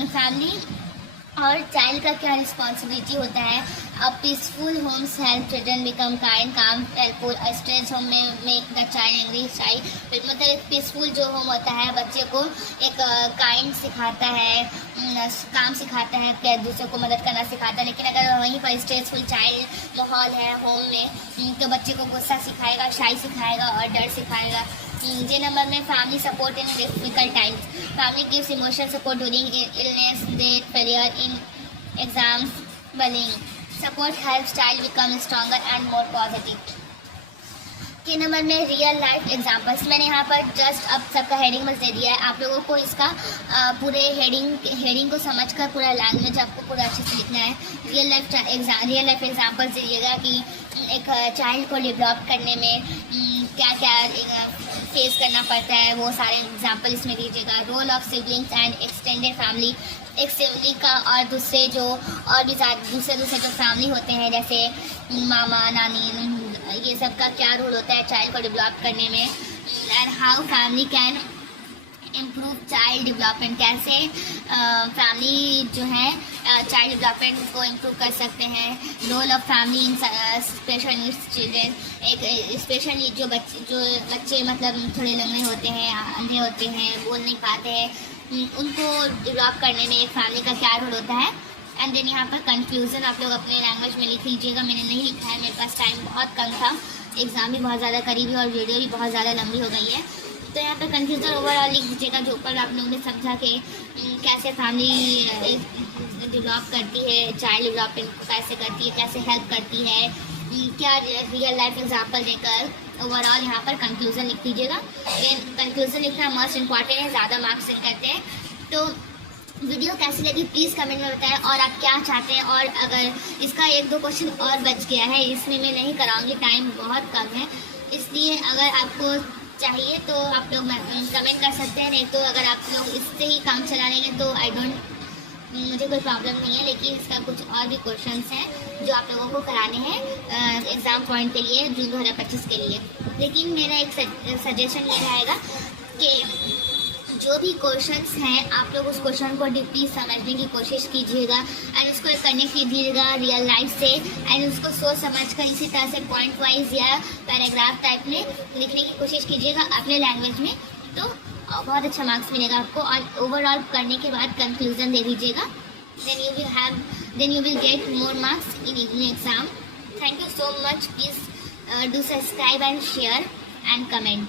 family और चाइल्ड का क्या रिस्पॉन्सिबिलिटी होता है। A peaceful homes help children become kind, calm, helpful. A stress home में make the child angry, shy. मतलब एक पीसफुल जो होम होता है बच्चे को एक काइंड सिखाता है, काम सिखाता है, क्या दूसरे को मदद करना सिखाता है। लेकिन अगर वहीं पर स्ट्रेसफुल चाइल्ड माहौल है होम में तो बच्चे को गुस्सा सिखाएगा, शाई सिखाएगा और डर सिखाएगा। जे नंबर में, family support in difficult times. Family gives emotional support during illness, death, failure in exams, bullying. Support helps child become stronger and more positive. के नंबर में रियल लाइफ एग्जांपल्स। मैंने यहाँ पर जस्ट अब सबका हेडिंग बस दे दिया है। आप लोगों को इसका पूरे हेडिंग को समझकर पूरा लैंग्वेज आपको पूरा अच्छे से लिखना है। रियल लाइफ एग्जांपल्स दीजिएगा कि एक चाइल्ड को डेवलप करने में क्या क्या फेस करना पड़ता है, वो सारे एग्जांपल इसमें दीजिएगा। Role of siblings and extended family, एक सिबलिंग का और दूसरे जो फैमिली होते हैं जैसे मामा नानी, ये सब का क्या रोल होता है चाइल्ड को डेवलप करने में। And how family can improve child development, कैसे फैमिली जो है चाइल्ड डेवलपमेंट को इम्प्रूव कर सकते हैं। Role of family in special needs children, एक स्पेशल नीड जो बच्चे मतलब थोड़े लंगड़े होते हैं, अंधे होते हैं, बोल नहीं पाते हैं, उनको डेवलप करने में एक फैमिली का क्या रोल होता है। एंड देन यहाँ पर कंक्लूजन आप लोग अपने लैंग्वेज में लिख लीजिएगा। मैंने नहीं लिखा है, मेरे पास टाइम बहुत कम था, एग्ज़ाम भी बहुत ज़्यादा करीब है और वीडियो भी बहुत ज़्यादा लंबी हो गई है। तो यहाँ पर कंक्लूजन ओवरऑल लिख दीजिएगा, जो ऊपर आप लोगों ने समझा कि कैसे फैमिली डेवलप करती है, चाइल्ड डेवलपमेंट को कैसे करती है, कैसे हेल्प करती है, क्या रियल लाइफ एग्जाम्पल देकर ओवरऑल यहाँ पर कंक्लूजन लिख दीजिएगा। कंक्लूजन लिखना मोस्ट इम्पॉर्टेंट है, ज़्यादा मार्क्स सेट करते हैं। तो वीडियो कैसी लगी प्लीज़ कमेंट में बताएं और आप क्या चाहते हैं। और अगर इसका 1-2 क्वेश्चन और बच गया है, इसमें मैं नहीं कराऊंगी, टाइम बहुत कम है, इसलिए अगर आपको चाहिए तो आप लोग कमेंट कर सकते हैं, नहीं तो अगर आप लोग इससे ही काम चला लेंगे तो मुझे कोई प्रॉब्लम नहीं है। लेकिन इसका कुछ और भी क्वेश्चंस हैं जो आप लोगों को कराने हैं एग्ज़ाम पॉइंट के लिए जून 2025 के लिए। लेकिन मेरा एक सजेशन ये रहेगा कि जो भी क्वेश्चंस हैं आप लोग उस क्वेश्चन को डीपली समझने की कोशिश कीजिएगा एंड उसको कनेक्ट कीजिएगा रियल लाइफ से एंड उसको सोच समझ कर इसी तरह से पॉइंट वाइज या पैराग्राफ टाइप में लिखने की कोशिश कीजिएगा अपने लैंग्वेज में, तो बहुत अच्छा मार्क्स मिलेगा आपको। और ओवरऑल करने के बाद कंक्लूजन दे दीजिएगा, then you will get more marks in exam. Thank you so much, please do subscribe and share and comment.